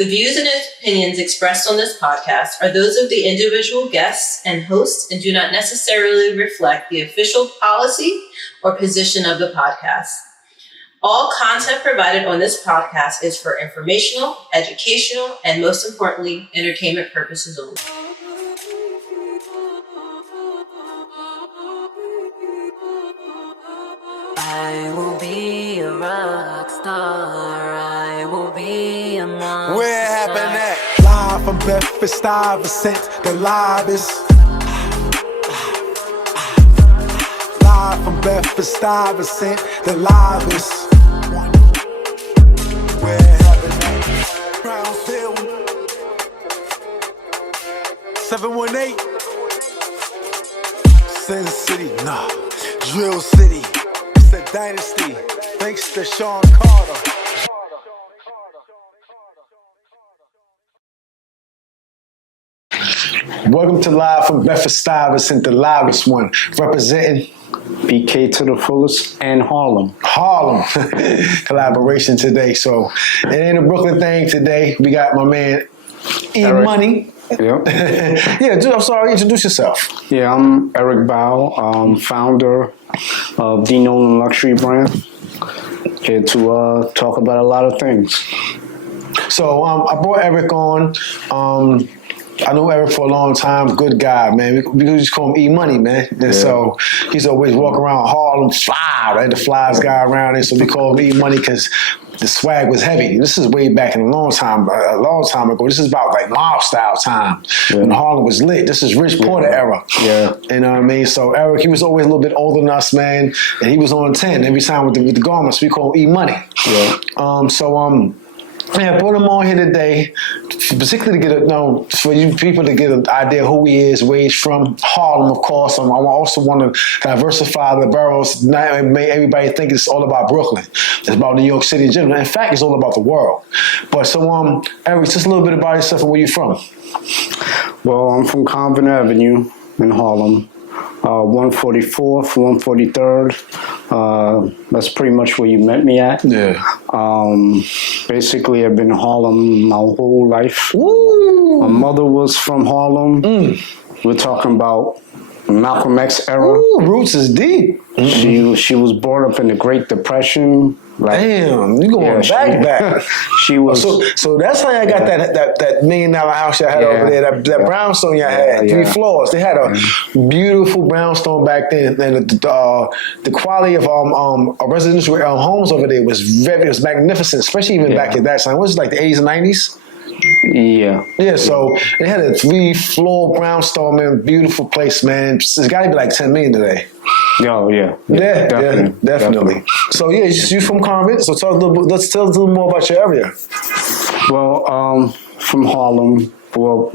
The views and opinions expressed on this podcast are those of the individual guests and hosts and do not necessarily reflect the official policy or position of the podcast. All content provided on this podcast is for informational, educational, and most importantly, entertainment purposes only. I will be a rock star. I will be a monster. Where it happened at? Live from Bedford-Stuyvesant, the livest. Live from Bedford-Stuyvesant, the livest. Where it happened at? Brownsville. 718. Sin City, nah. Drill City. It's a dynasty. Thanks to Sean Carter. Welcome to Live from Bedford-Stuyvesant, the livest one, representing BK to the fullest and Harlem. Collaboration today. So it ain't a Brooklyn thing today. We got my man E-Money. Yep. Yeah, I'm sorry, introduce yourself. Yeah, I'm Eric Bough, founder of the Nowlins luxury brand. Here to talk about a lot of things. So I brought Eric on. I know Eric for a long time. Good guy, man. We just call him E-Money, man. And so he's always walking around Harlem, fly, right? The flyest guy around here. So we call him E-Money because the swag was heavy. This is way back in a long time ago. This is about like mob style time when Harlem was lit. This is Rich Porter era. Yeah. You know what I mean? So Eric, he was always a little bit older than us, man. And he was on 10 every time with the garments. We call him E-Money. Yeah. Yeah, I brought him on here today, particularly to get for you people to get an idea who he is, where he's from. Harlem, of course. I also want to diversify the boroughs, not make everybody think it's all about Brooklyn. It's about New York City in general. In fact, it's all about the world. But so, Eric, just a little bit about yourself and where you're from. Well, I'm from Convent Avenue in Harlem. 144th, 143rd. That's pretty much where you met me at. Yeah. Basically, I've been in Harlem my whole life. Ooh. My mother was from Harlem. We're talking about Malcolm X era. Ooh, roots is deep. She was brought up in the Great Depression. Like, damn, you going back. She was. So that's how I got that $1 million house I had over there. That brownstone I had, 3 floors. They had a beautiful brownstone back then, and the quality of residential homes over there was magnificent, especially even back at that time. What was it, like the 80s and 90s? Yeah. Yeah, so they had a 3-floor brownstone, man. Beautiful place, man. It's got to be like $10 million today. Oh, yeah. Definitely. So, yeah, you from Convent. So let's tell us a little more about your area. Well, from Harlem. Well,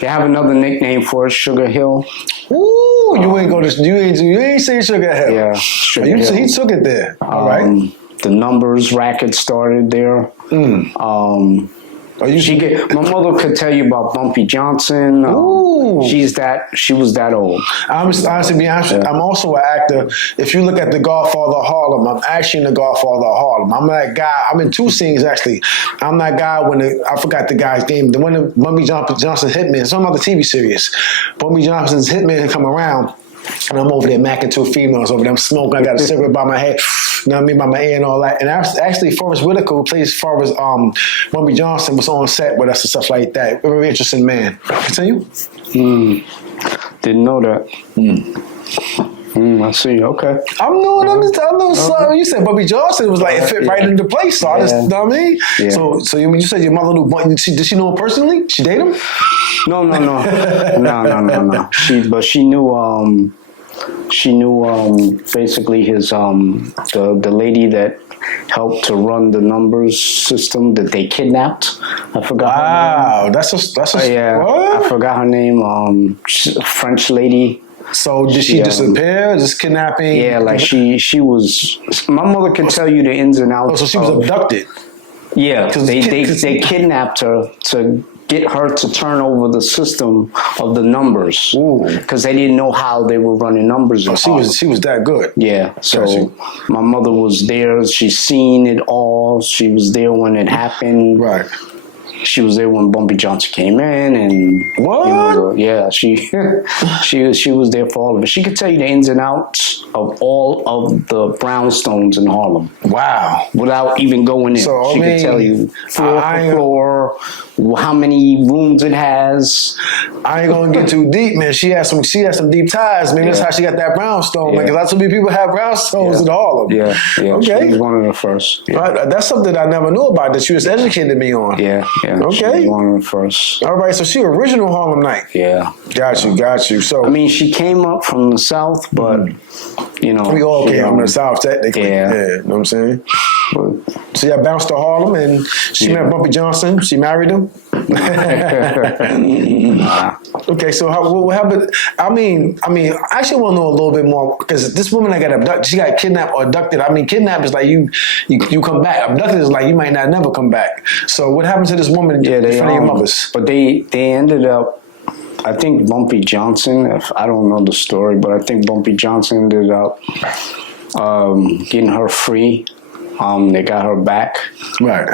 you have another nickname for it, Sugar Hill. Ooh, you ain't say Sugar Hill. Yeah, Sugar Hill. He took it there. All right. The numbers racket started there. My mother could tell you about Bumpy Johnson. She was that old. Honestly, be honest, I'm also an actor. If you look at The Godfather of Harlem, I'm actually in The Godfather of Harlem. I'm that guy. I'm in 2 scenes actually. I'm that guy I forgot the guy's name. The one that Bumpy Johnson Hitman. Some other TV series. Bumpy Johnson's Hitman come around. And I'm over there macking 2 females over there. I'm smoking. I got a cigarette by my head, you know what I mean, by my ear and all that. And actually, Forrest Whitaker, who plays Forrest, Bumpy Johnson, was on set with us and stuff like that. Very interesting man. Continue. Didn't know that. I see. Okay. I know something. You said Bumpy Johnson was like, it fit right into place. So I just, you know what I mean? Yeah. So you said your mother knew Bumpy. Did she know him personally? She date him? No. She knew basically his the lady that helped to run the numbers system that they kidnapped. I forgot. Wow, that's a what? I forgot her name. French lady. So did she disappear? Just kidnapping? Yeah, like she was. My mother can tell you the ins and outs. Oh, so she was abducted. Yeah, they kidnapped her to get her to turn over the system of the numbers because they didn't know how they were running numbers. Oh, she was that good. Yeah. So my mother was there. She's seen it all. She was there when it happened. Right. she was there when Bumpy Johnson came in, and what? She was there for all of it. She could tell you the ins and outs of all of the brownstones in Harlem. Wow! Without even going in, so, she could tell you floor for floor, how many rooms it has. I ain't gonna get too deep, man. She has some deep ties, man. That's how she got that brownstone, man. Because that's what people have brownstones in Harlem. Yeah. Okay. She was one of the first. Yeah. Right. That's something I never knew about that you just educated me on. Yeah. Okay. She was one of the first. All right. So she original Harlem Night. Yeah. Got you. So I mean, she came up from the South, but you know, we all came from the South technically. Yeah. You know what I'm saying? So yeah, bounced to Harlem and she met Bumpy Johnson. She married him. Okay, so what happened? I mean, I actually want to know a little bit more because this woman that got abducted, she got kidnapped or abducted. I mean, kidnapped is like you come back. Abducted is like you might not never come back. So what happened to this woman in front of your mothers? But they ended up. I think Bumpy Johnson. I don't know the story, but I think Bumpy Johnson ended up getting her free. They got her back. Right.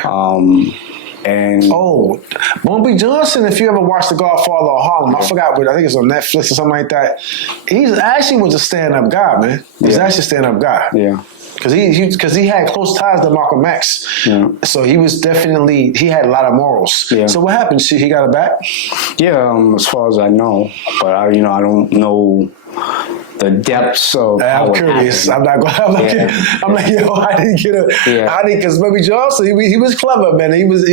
And Bumpy Johnson, if you ever watched The Godfather of Harlem, I forgot what, I think it's on Netflix or something like that. He actually was a stand-up guy, man. He was actually a stand-up guy. Yeah. Because he had close ties to Malcolm X. Yeah. So he was definitely, he had a lot of morals. Yeah. So what happened? He got her back? Yeah, as far as I know. But I don't know the depths of I'm curious. I'm like, yo, how did he get her? Yeah. Because Bumpy Johnson, he was clever, man. He was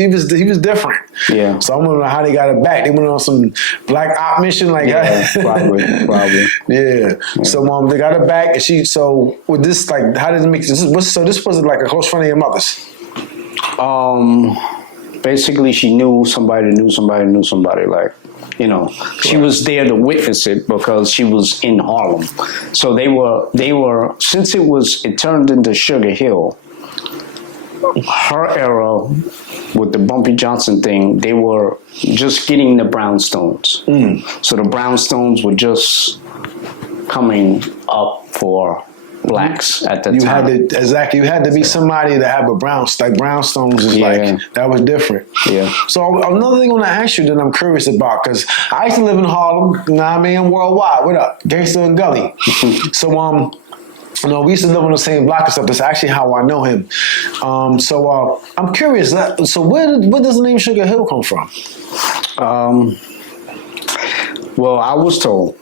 different. Yeah. So I want to know how they got her back. They went on some black op mission, like probably. Yeah. So they got her back, and so with this, like, how did it make this? So this was like a close friend of your mother's. Basically, she knew somebody, like. She was there to witness it because she was in Harlem. So they were since it turned into Sugar Hill, her era with the Bumpy Johnson thing, they were just getting the brownstones. So the brownstones were just coming up for blacks at the time. You had to be somebody to have a brownstones is like, that was different. Yeah. So another thing I want to ask you that I'm curious about, because I used to live in Harlem, you know what I mean, worldwide. What up? Gangsta and Gully. So we used to live on the same block and stuff. That's actually how I know him. So I'm curious. So where does the name Sugar Hill come from? Well, I was told.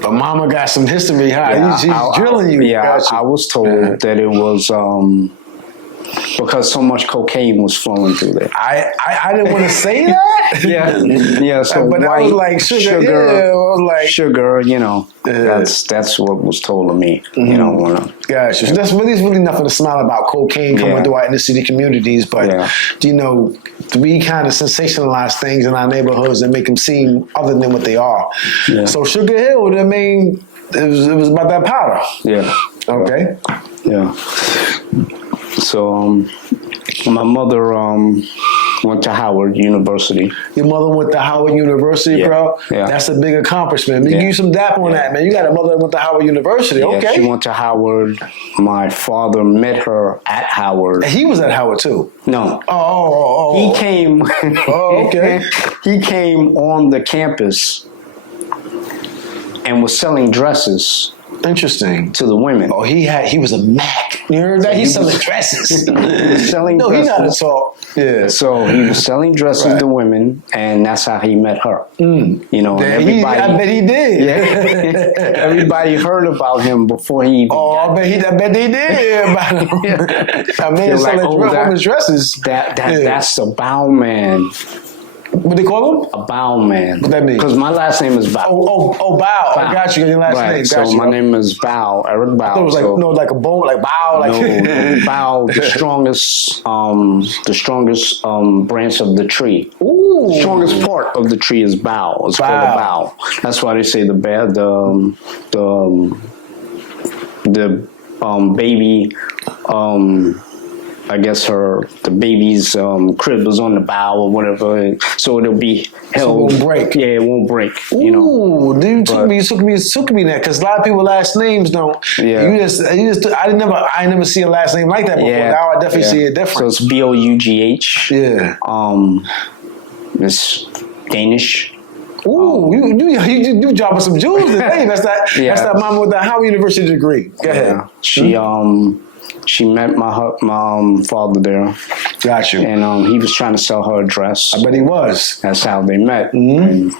But Mama got some history, huh? She's drilling you. Yeah, I was told that it was because so much cocaine was flowing through there. I didn't want to say that. Yeah. So but I was like sugar. Yeah, I was like sugar. That's what was told to me. Gotcha. So there's really nothing to smile about cocaine coming through our inner city communities, but we kind of sensationalize things in our neighborhoods and make them seem other than what they are. Yeah. So Sugar Hill, it was about that powder. Yeah. Okay. Yeah. So my mother went to Howard University. Your mother went to Howard University, bro? Yeah. That's a big accomplishment. Give you some dap on that, man. You got a mother that went to Howard University. Okay. She went to Howard. My father met her at Howard. He was at Howard too? No. Oh. He came. Okay. He came on the campus and was selling dresses. Interesting. To the women. Oh, he was a Mac. You heard that? He's selling dresses. Selling dresses. He got to talk. Yeah. So he was selling dresses to women, and that's how he met her. Everybody. I bet he did. Yeah. Everybody heard about him before he even I bet they did hear about him. I mean, selling women's dresses. That's the Bough man. What they call him? A Bough man. What that mean? Because my last name is Bough. Oh, Bough. I got you. Your last name. Got so my name is Bough, Eric Bough. I thought it was like a bone, like Bough. No, Bough, the strongest branch of the tree. Ooh. The strongest part of the tree is Bough. It's called a Bough. That's why they say the baby I guess the baby's crib was on the bow or whatever, so it'll be held. So it won't break. Yeah, it won't break. Ooh, dude, took me that because a lot of people last names don't. Yeah. You just I never see a last name like that before. Yeah. Now I definitely see it different. So it's Bough. Yeah. It's Danish. Ooh, you dropping some jewels today. That's that mama with the Howard University degree. Go ahead. She met my father there. Got you. And he was trying to sell her a dress. I bet he was. That's how they met. Mm-hmm. And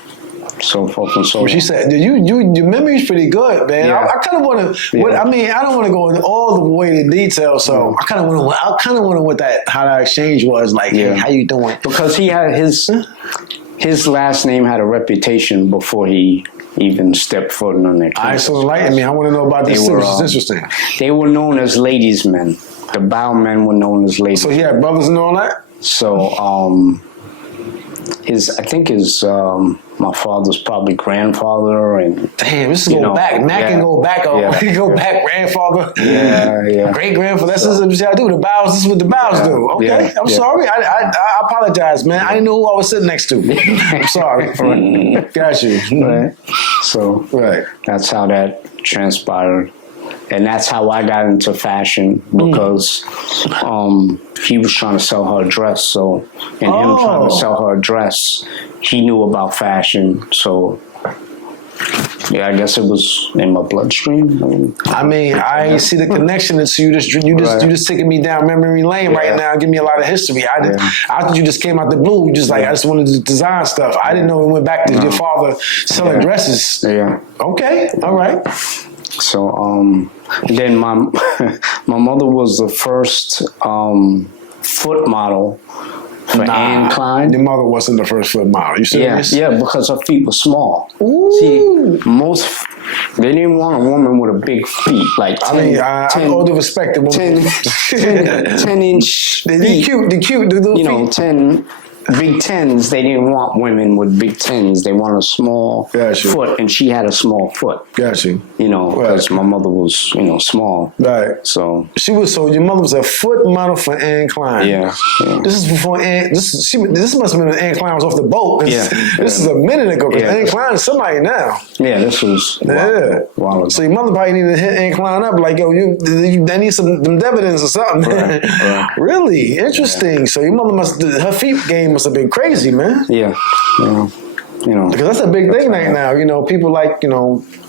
so forth and so on. She said, your memory's pretty good, man. Yeah. I kind of want to. I mean, I don't want to go into all the way to detail. So I kind of want to. How that exchange was like. Hey, how you doing? Because he had his last name had a reputation before he even stepped foot on their campus. All right, so enlighten me. I want to know about this. This is interesting. They were known as ladies' men. The Bough men were known as ladies. So he had brothers and all that? So my father's probably grandfather and damn, this is go back. Mac can go back. Go back. Grandfather. Yeah. Great grandfather. That's what y'all do. The Bows. This is what the Bows do. Okay. Yeah. I'm sorry. I apologize, man. I didn't know who I was sitting next to. I'm sorry. Got you. Right. So that's how that transpired. And that's how I got into fashion because he was trying to sell her a dress. So, and him trying to sell her a dress, he knew about fashion. So, yeah, I guess it was in my bloodstream. I see the connection. So you just taking me down memory lane right now. Give me a lot of history. I thought you just came out the blue. Just like I just wanted to design stuff. I didn't know it went back to your father selling dresses. Yeah. Okay. All right. So then my mother was the first foot model for Anne Klein. Your mother wasn't the first foot model. You serious? Yeah, because her feet were small. Ooh. See, they didn't want a woman with a big feet, like 10, I owe the respect to women. 10 inch feet. They're cute. The little feet. 10 big 10s. They didn't want women with big 10s. They wanted a small foot, and she had a small foot. Got you. Because my mother was, small. Right. So your mother was a foot model for Anne Klein. Yeah. This is before Anne. This must have been when Anne Klein was off the boat. This is a minute ago. Because Anne Klein is somebody now. Yeah, this was while ago. So your mother probably needed to hit Anne Klein up like, yo, I need some dividends or something. Right. Really interesting. So your mother her feet game must have been crazy, man. Yeah. Because that's a big thing right now. People like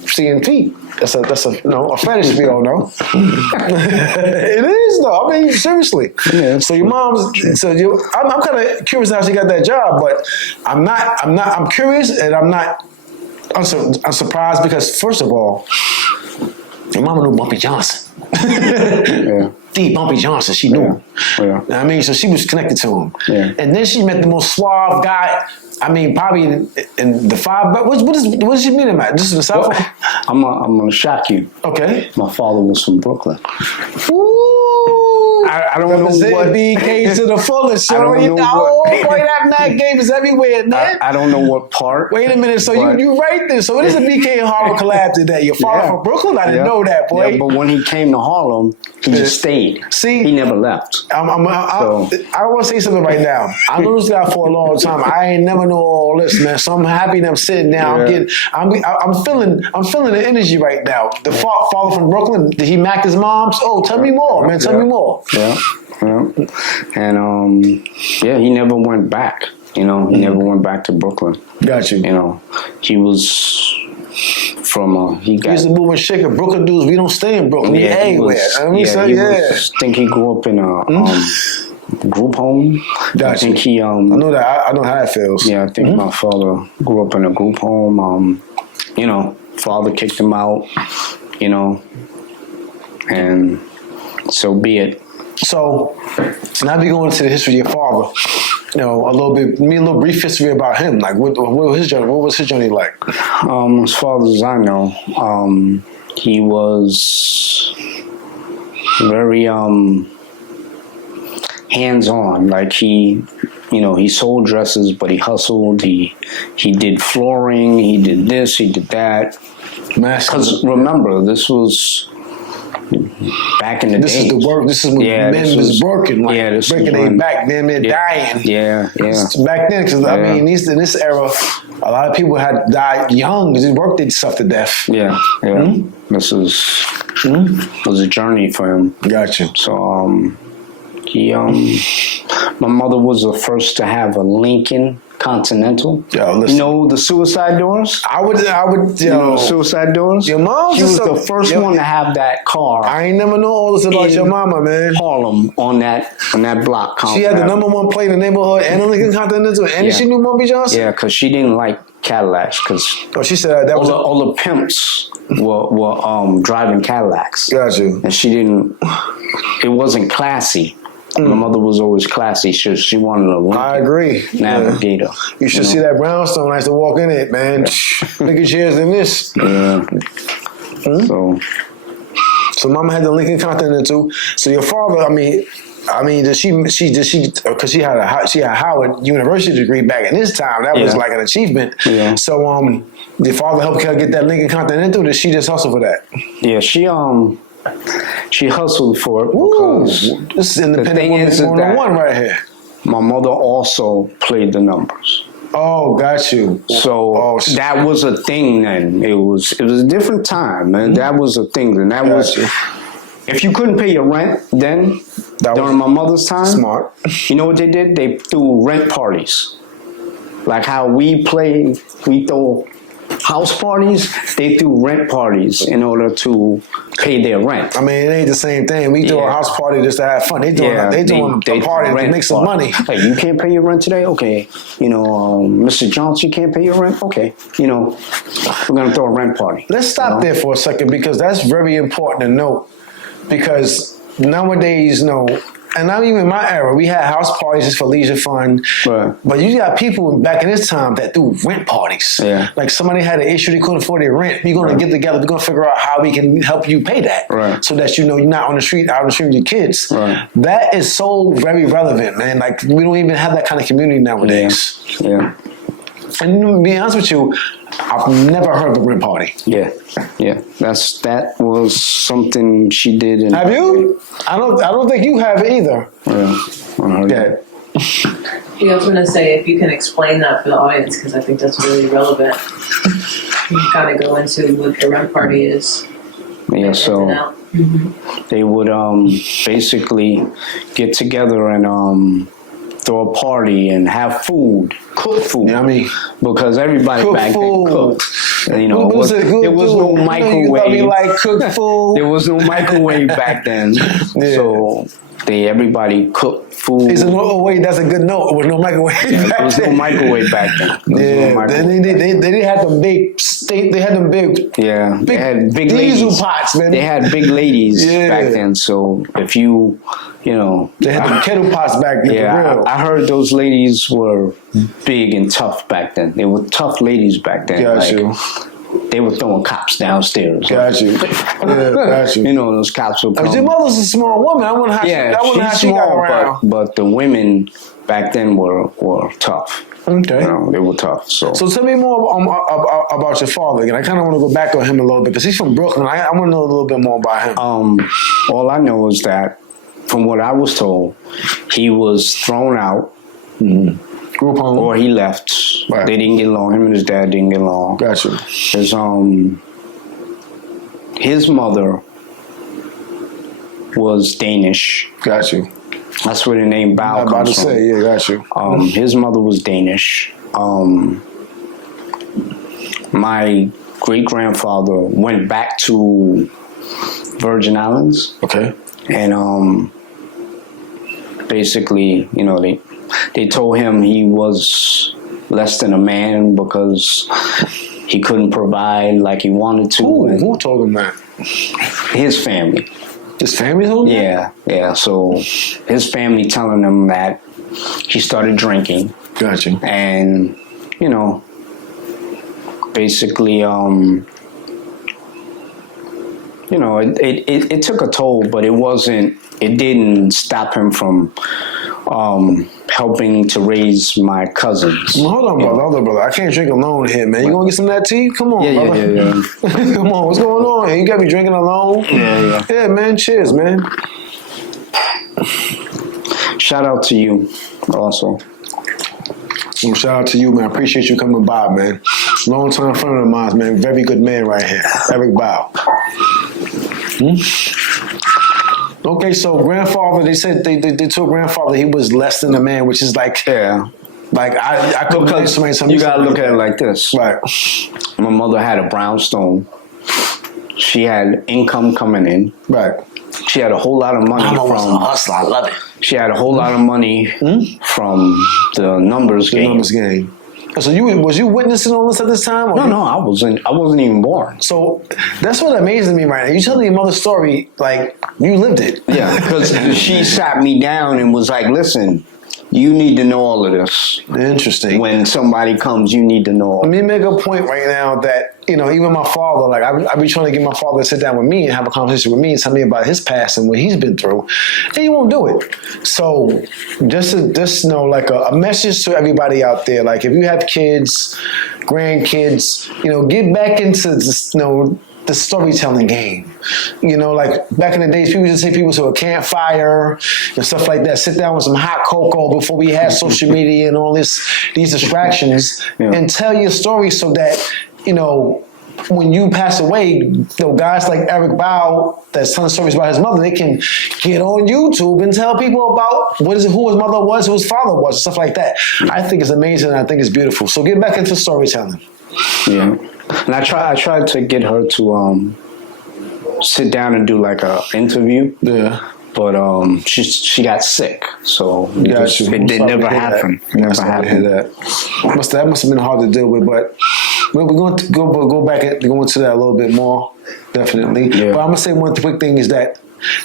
seeing feet. That's a fetish we all know. It is though. I mean, seriously. Yeah. So your mom's. I'm kind of curious how she got that job, but I'm curious and I'm not. I'm surprised because first of all, your mama knew Bumpy Johnson. The Bumpy Johnson, she knew. I mean, so she was connected to him. Yeah. And then she met the most suave guy. I mean, probably in the five. But what does she mean about? This is the South. Well, I'm gonna shock you. Okay. My father was from Brooklyn. Ooh. I don't know what BK to the fullest. I don't know boy, that mad game is everywhere, man. I don't know what part. Wait a minute. So you right there. So it is a BK and Harlem collab today. Your father from Brooklyn? I didn't know that, boy. Yeah, but when he came to Harlem, he just stayed. See, he never left. I want to say something right now. I know this guy for a long time. I ain't never know all this, man. So I'm happy that I'm sitting down. I'm feeling the energy right now. The father from Brooklyn. Did he mack his mom's? Oh, tell me more, man. Tell me more. Yeah. And he never went back. He never went back to Brooklyn. Got you. He was from he used to move and shake it. Brooklyn dudes, we don't stay in Brooklyn. Yeah, anywhere. I think he grew up in a group home. Gotcha. I think he I know that. I know how it feels. Yeah, I think my father grew up in a group home. Father kicked him out. And so be it. So now we go into the history of your father. A little brief history about him. Like what was his journey? What was his journey like? As far as I know, he was very hands-on. Like he sold dresses, but he hustled. He did flooring. He did this. He did that. Because remember, this was back in the This days. is the work. This is when men was working, like this breaking was their when- back, then they're dying. Yeah. Back then, because I mean, in this era, a lot of people had died young because they worked themselves to death. Yeah. This was a journey for him. Gotcha. So he my mother was the first to have a Lincoln Continental. Yo, listen. You know the suicide doors? I would, You know suicide doors? Your mom She was the first one to have that car. I ain't never know all this about in your mama, man. Harlem on that block. She had the #1 plate in the neighborhood and a Lincoln Continental, and she knew Bumpy Johnson. Yeah, because she didn't like Cadillacs, because She said that was all the pimps were driving Cadillacs. Got you. And she didn't. It wasn't classy. My mother was always classy. She wanted a Lincoln I agree. Navigator. Yeah. You should see that brownstone. I used to walk in it, man. Bigger chairs than this. Yeah. So mama had the Lincoln Continental. So your father, I mean, did she? Because she had Howard University degree back in this time. That was like an achievement. Yeah. So did father help her get that Lincoln Continental? Or did she just hustle for that? Yeah, she hustled for it because This is independent woman is that 101 right here. my mother also played the numbers. Oh, got you. So that was a thing then. It was a different time, man. That was a thing. And that was you. if you couldn't pay your rent then during my mother's time. Smart. You know what they did? They threw rent parties. Like how we throw house parties, they threw rent parties in order to pay their rent. I mean, it ain't the same thing. We do a house party just to have fun. They doing a party to make some money. Like, you can't pay your rent today? Okay. You know, Mr. Johnson, you can't pay your rent? Okay. You know, we're going to throw a rent party. Let's stop there for a second because that's very important to note. Because nowadays, and not even in my era, we had house parties just for leisure fun. Right. But you got people back in this time that do rent parties. Yeah. Like somebody had an issue, they couldn't afford their rent. We're going to get together, we're going to figure out how we can help you pay that. Right. So that you're not on the street, out on the street with your kids. Right. That is so very relevant, man. Like we don't even have that kind of community nowadays. Yeah. And to be honest with you, I've never heard of a rent party. Yeah. That was something she did. Have you? I don't think you have either. Yeah. I was going to say, if you can explain that for the audience, because I think that's really relevant. You kind of go into what a rent party is. Yeah, so they would basically get together and throw a party and have food, cook food. Yeah, I mean, because everybody cook back food. then cooked. You know, there was no microwave. You like cook food. There was no microwave back then, so everybody cooked food. That's a good note. There was no microwave. There was no microwave back then. They had them big. They had them big. Yeah, they had big diesel ladies. pots, man. They had big ladies back then. So if you know, they had them kettle pots back then. Yeah, I heard those ladies were big and tough back then. They were tough ladies back then. Got you. They were throwing cops downstairs. Got you. Yeah, got you. You know, those cops would come. Your mother's a small woman. I wonder how she's she got small, around. but the women back then were tough. Okay. You know, they were tough. So tell me more about your father again. I kind of want to go back on him a little bit because he's from Brooklyn. I want to know a little bit more about him. All I know is that, from what I was told, he was thrown out. Mm-hmm. Group home. Or he left. Right. They didn't get along. Him and his dad didn't get along. Gotcha. His mother was Danish. Got you. That's where the name Bough comes from. I'm about to say, yeah, got you. His mother was Danish. My great-grandfather went back to Virgin Islands. Okay. And basically, you know, they told him he was less than a man because he couldn't provide like he wanted to. Who told him that? His family. His family told him? Yeah. So his family telling him that he started drinking. Gotcha. And, you know, basically, you know, it took a toll, but it didn't stop him from helping to raise my cousins. Well, hold on, brother. I can't drink alone here, man. You gonna get some of that tea? Come on, brother. Yeah. Come on, what's going on here? You got me drinking alone? Yeah. Yeah, man. Cheers, man. Shout out to you, also. Well, shout out to you, man. I appreciate you coming by, man. Long time friend of mine, man. Very good man right here. Eric Bough. Okay, so grandfather, they said they told grandfather he was less than a man, which is like, like I could because somebody you gotta look at it like this. Right. My mother had a brownstone. She had income coming in. Right. She had a whole lot of money Mama was a from. hustler. I love it. She had a whole lot of money from the numbers game. Numbers game. So was you witnessing all this at this time? Or No, I wasn't even born. So that's what amazes me right now. You telling your mother's story like you lived it. Yeah, because she sat me down and was like, "Listen, you need to know all of this. Interesting. When somebody comes, you need to know all Let of me make a point right now that, even my father, like I be trying to get my father to sit down with me and have a conversation with me and tell me about his past and what he's been through, and he won't do it. So just know, like a message to everybody out there, like if you have kids, grandkids, get back into this, the storytelling game. Like back in the days, people used to take people to a campfire and stuff like that. Sit down with some hot cocoa before we had social media and all these distractions, and tell your story so that when you pass away, guys like Eric Bough that's telling stories about his mother, they can get on YouTube and tell people about who his mother was, who his father was, and stuff like that. I think it's amazing. And I think it's beautiful. So get back into storytelling. Yeah. And I tried to get her to sit down and do like a interview. Yeah. But she got sick, so it never happened. Never happened. That must have been hard to deal with, but we're going to go back and go into that a little bit more, definitely. Yeah. But I'm gonna say one quick thing is that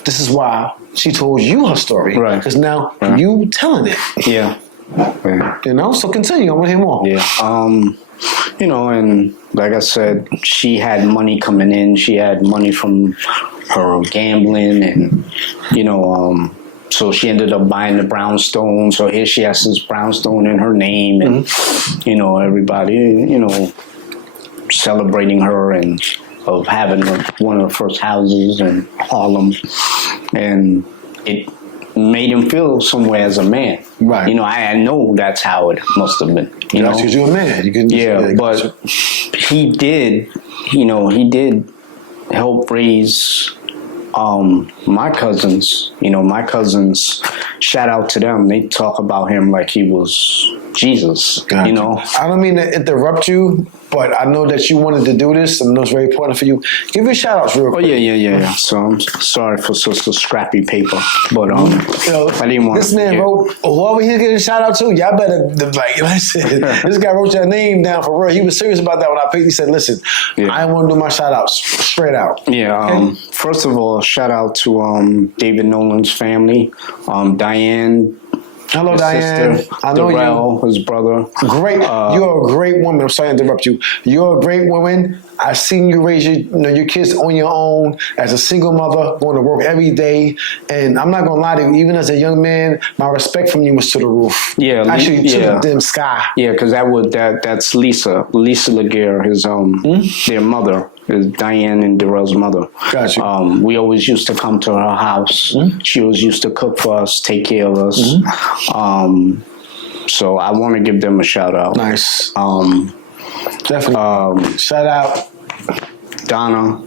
this is why she told you her story, right? Because now you telling it. Yeah. So continue. I want to hear more. Yeah. And like I said, she had money coming in. She had money from her gambling, and so she ended up buying the brownstone. So here she has this brownstone in her name, and everybody, celebrating her and of having one of the first houses in Harlem, and it made him feel some way as a man. Right. I know that's how it must have been. Because you're a man. But he did, he did help raise my cousins. My cousins, shout out to them. They talk about him like he was Jesus. Gotcha. I don't mean to interrupt you, but I know that you wanted to do this, and I know it's very important for you. Give your shout outs real quick. Yeah. So I'm sorry for such a scrappy paper, but I didn't want this man wrote, whoever he's getting a shout out to, y'all better, like I said, this guy wrote your name down for real. He was serious about that when I picked. He said, listen, I want to do my shout outs straight out. Yeah. Okay? First of all, shout out to David Nolan's family, Diane. Hello, Diane. Sister, I know Darrell, his brother. Great. You're a great woman. I'm sorry to interrupt you. You're a great woman. I've seen you raise your kids on your own as a single mother, going to work every day. And I'm not going to lie to you, even as a young man, my respect from you was to the roof. Yeah. Actually, to the dim sky. Yeah, because that's Lisa Laguerre, his their mother. Is Diane and Darrell's mother. Gotcha. We always used to come to her house. She always used to cook for us, take care of us. So I want to give them a shout out. Nice. Definitely. Shout out Donna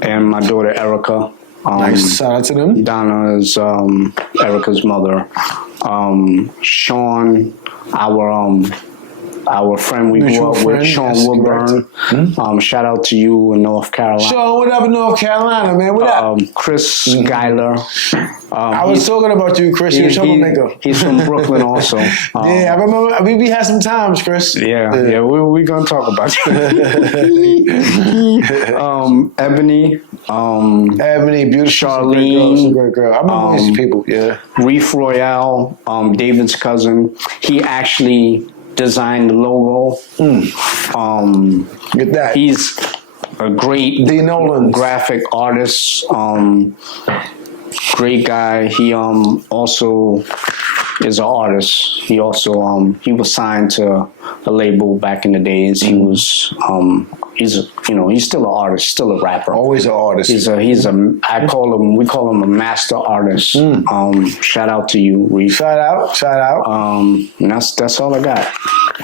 and my daughter Erica. Nice. Shout out to them. Donna is Erica's mother. Sean, our friend we grew up with, Sean Woodburn. Shout out to you in North Carolina. Sean, what up in North Carolina, man? What up? Chris Geiler. I was talking about you, Chris. You're a troublemaker. He's from Brooklyn also. Yeah, I remember. We had some times, Chris. Yeah. We're going to talk about you. Ebony. Ebony, beautiful. Charlene. Great girl. I remember these people, yeah. Reef Royale, David's cousin. He actually designed the logo. Get that. He's a great Nowlins graphic artist. Great guy. He also is an artist. He also he was signed to a label back in the days. He was he's still an artist, still a rapper. Always an artist. We call him a master artist. Shout out to you, Reef. Shout out. And that's all I got.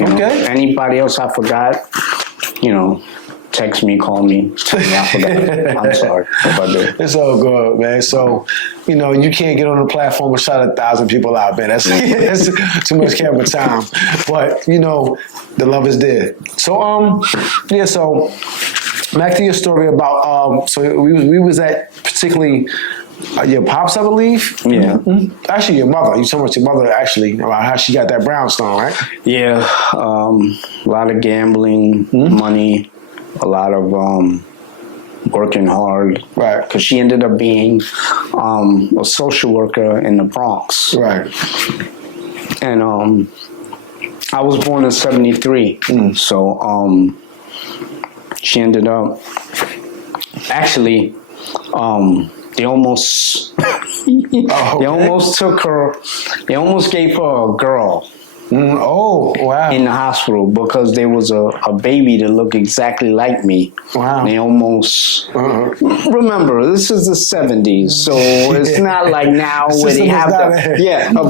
Okay. Anybody else I forgot, text me, call me, tell me I forgot. I'm sorry if I do. It's all good, man. So, you can't get on the platform and shout 1,000 people out, man. That's too much camera time. But, the love is there. So, so back to your story about, so we was at particularly your pops, I believe? Yeah. Mm-hmm. Actually, your mother. You told me your mother, actually, about how she got that brownstone, right? Yeah. A lot of gambling, money, a lot of working hard. Right. Because she ended up being a social worker in the Bronx. Right. And I was born in 73. So she ended up, actually, they almost took her, they almost gave her a girl. Oh, wow. In the hospital because there was a baby that looked exactly like me. Wow. They almost, remember, this is the 70s, so it's not like now where they have a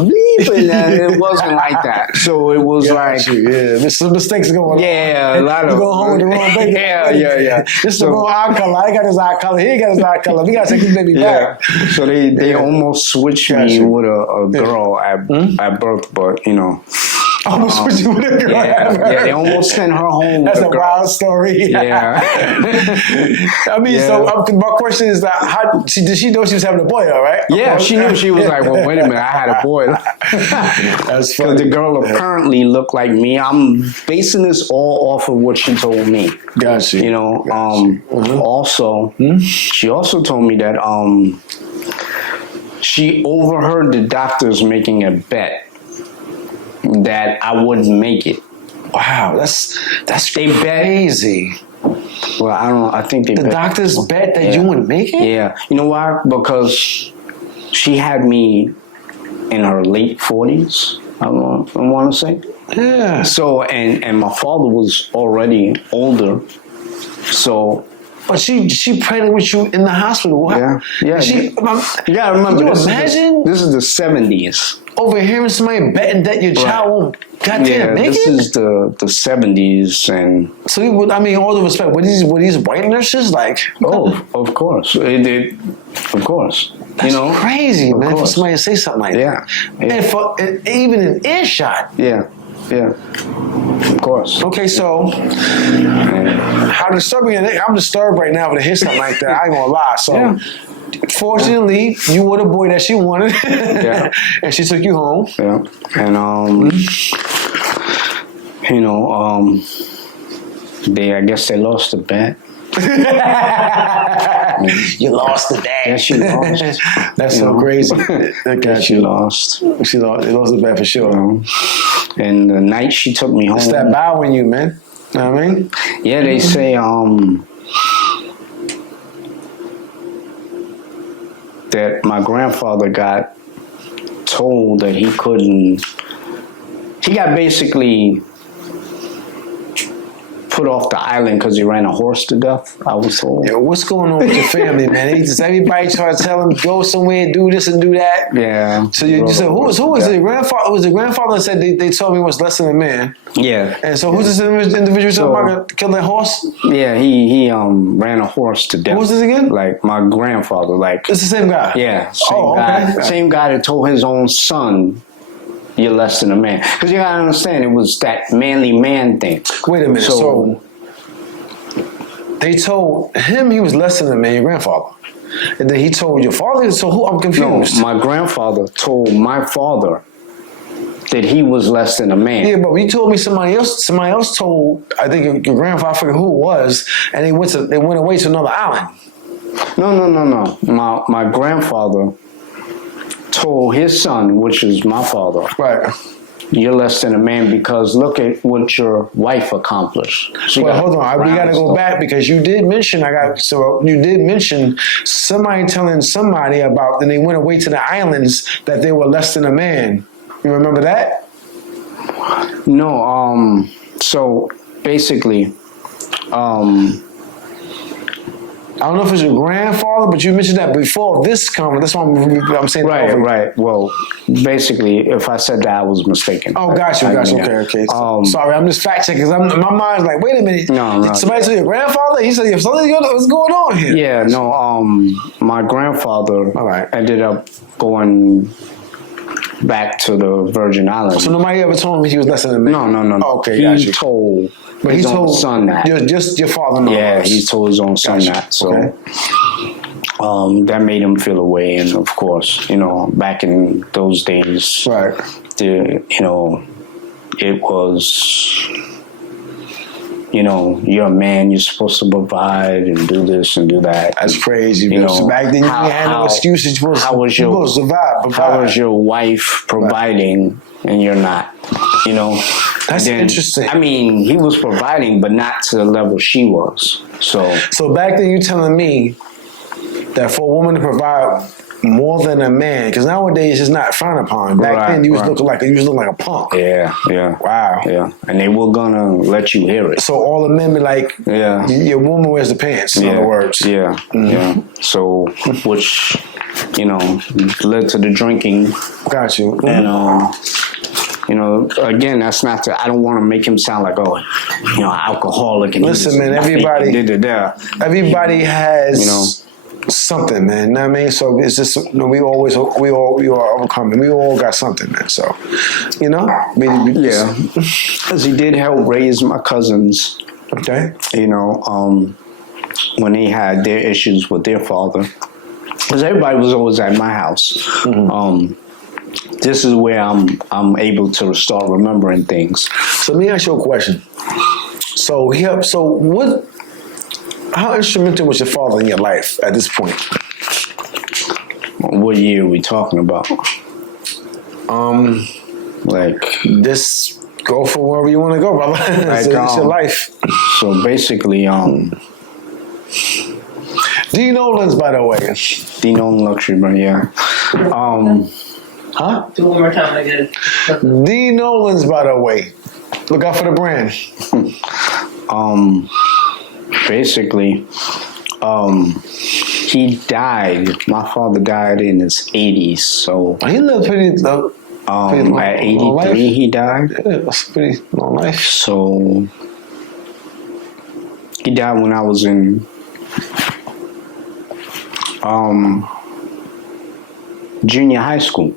beep, and it wasn't like that. So it was there's some mistakes going on. Yeah, a lot of. You go home with the wrong baby. Yeah. This is the wrong eye color. I got his eye color. He got his eye color. We got to take this baby back. So they almost switched me with a girl at birth, but Almost switched you with a girl. Yeah, they almost sent her home. That's with a wild story. Yeah. I mean, so my question is that did she know she was having a boy, though, right? Yeah, she knew. She was like, well, wait a minute, I had a boy. That's funny. Because the girl apparently looked like me. I'm basing this all off of what she told me. Gotcha. Also, she also told me that she overheard the doctors making a bet that I wouldn't make it. Wow, that's they crazy. Well, I don't know. I think the doctors bet that you wouldn't make it? Yeah. You know why? Because she had me in her late 40s, I want to say. Yeah. So, and my father was already older. So. But she pregnant with you in the hospital. Wow. Yeah. You gotta remember, this is the 70s. Overhearing somebody betting that your child won't goddamn make it? This is the 70s, and so all the respect. Were these white nurses like? Oh, of course, of course. That's crazy, man. For somebody to say something like that, and even an earshot. Yeah, of course. Okay, so how disturbing? I'm disturbed right now to hear something like that. I ain't gonna lie. So. Fortunately, you were the boy that she wanted, and she took you home. Yeah, and I guess they lost the bet. You lost the bet. Yeah, she lost. That's so crazy. She lost. They lost the bet for sure. And the night she took me home. It's that bow in you, man. You know what I mean? Yeah, they say that my grandfather got told that he got basically put off the island because he ran a horse to death, I was told. Yeah, what's going on with your family, man? Everybody try to tell him, go somewhere, do this and do that. Yeah. So you said, who was it? Grandfather? Was the grandfather that said they told me was less than a man? Yeah. And so who's this individual talking about killing that horse? Yeah, he ran a horse to death. Who was this again? Like my grandfather. Like it's the same guy. Yeah, same guy. Okay. Same guy that told his own son, "You're less than a man." Because you gotta understand, it was that manly man thing. Wait a minute. So they told him he was less than a man, your grandfather, and then he told your father. So who? I'm confused. No, my grandfather told my father that he was less than a man. Yeah, but you told me somebody else told, I think your grandfather, I forget who it was, and they went away to another island. No. My grandfather told his son, which is my father, right, you're less than a man because look at what your wife accomplished. Well, hold on, we got to go back because you did mention somebody telling somebody about, then they went away to the islands that they were less than a man. You You remember that? No. So basically, I don't know if it's your grandfather, but you mentioned that before this comment. That's why I'm saying. Right. Well, basically, if I said that, I was mistaken. Oh, got you. Okay. Sorry, I'm just fact checking. My mind's like, wait a minute. No. Did somebody say your grandfather? He said, "If something, what's going on here?" Yeah. No. My grandfather ended up going back to the Virgin Islands. So nobody ever told him he was less than a man? No. Oh, okay, he told his own son that. Just your father knows. Yeah, he told his own son that. So that made him feel away. And of course, back in those days, it was, you're a man, you're supposed to provide and do this and do that. That's crazy. So back then, you had no excuses. How was your wife providing and you're not? That's interesting. I mean, he was providing, but not to the level she was. So back then, you're telling me that for a woman to provide more than a man, because nowadays it's not frowned upon. Back then, you was looking like a punk. Yeah. Wow. Yeah, and they were gonna let you hear it. So all the men be like, your woman wears the pants. In other words. Yeah. So, which led to the drinking. Got you. And again, that's not to. I don't want to make him sound like alcoholic. And listen, man, everybody has something, man. You know what I mean? So it's just we all overcoming. We all got something, man. So because he did help raise my cousins. Okay. When they had their issues with their father, because everybody was always at my house. Mm-hmm. This is where I'm able to start remembering things. So let me ask you a question. So how instrumental was your father in your life at this point? What year are we talking about? This go for wherever you want to go, brother. It's your life. So basically, D Nowlins, by the way. D Nowlins Luxury Brand, yeah. Huh? Do it one more time. I get it. D Nowlins, by the way. Look out for the brand. Basically, he died. My father died in his 80s, so he lived pretty long, at 83 he died. Yeah, that's a pretty long life. So he died when I was in junior high school.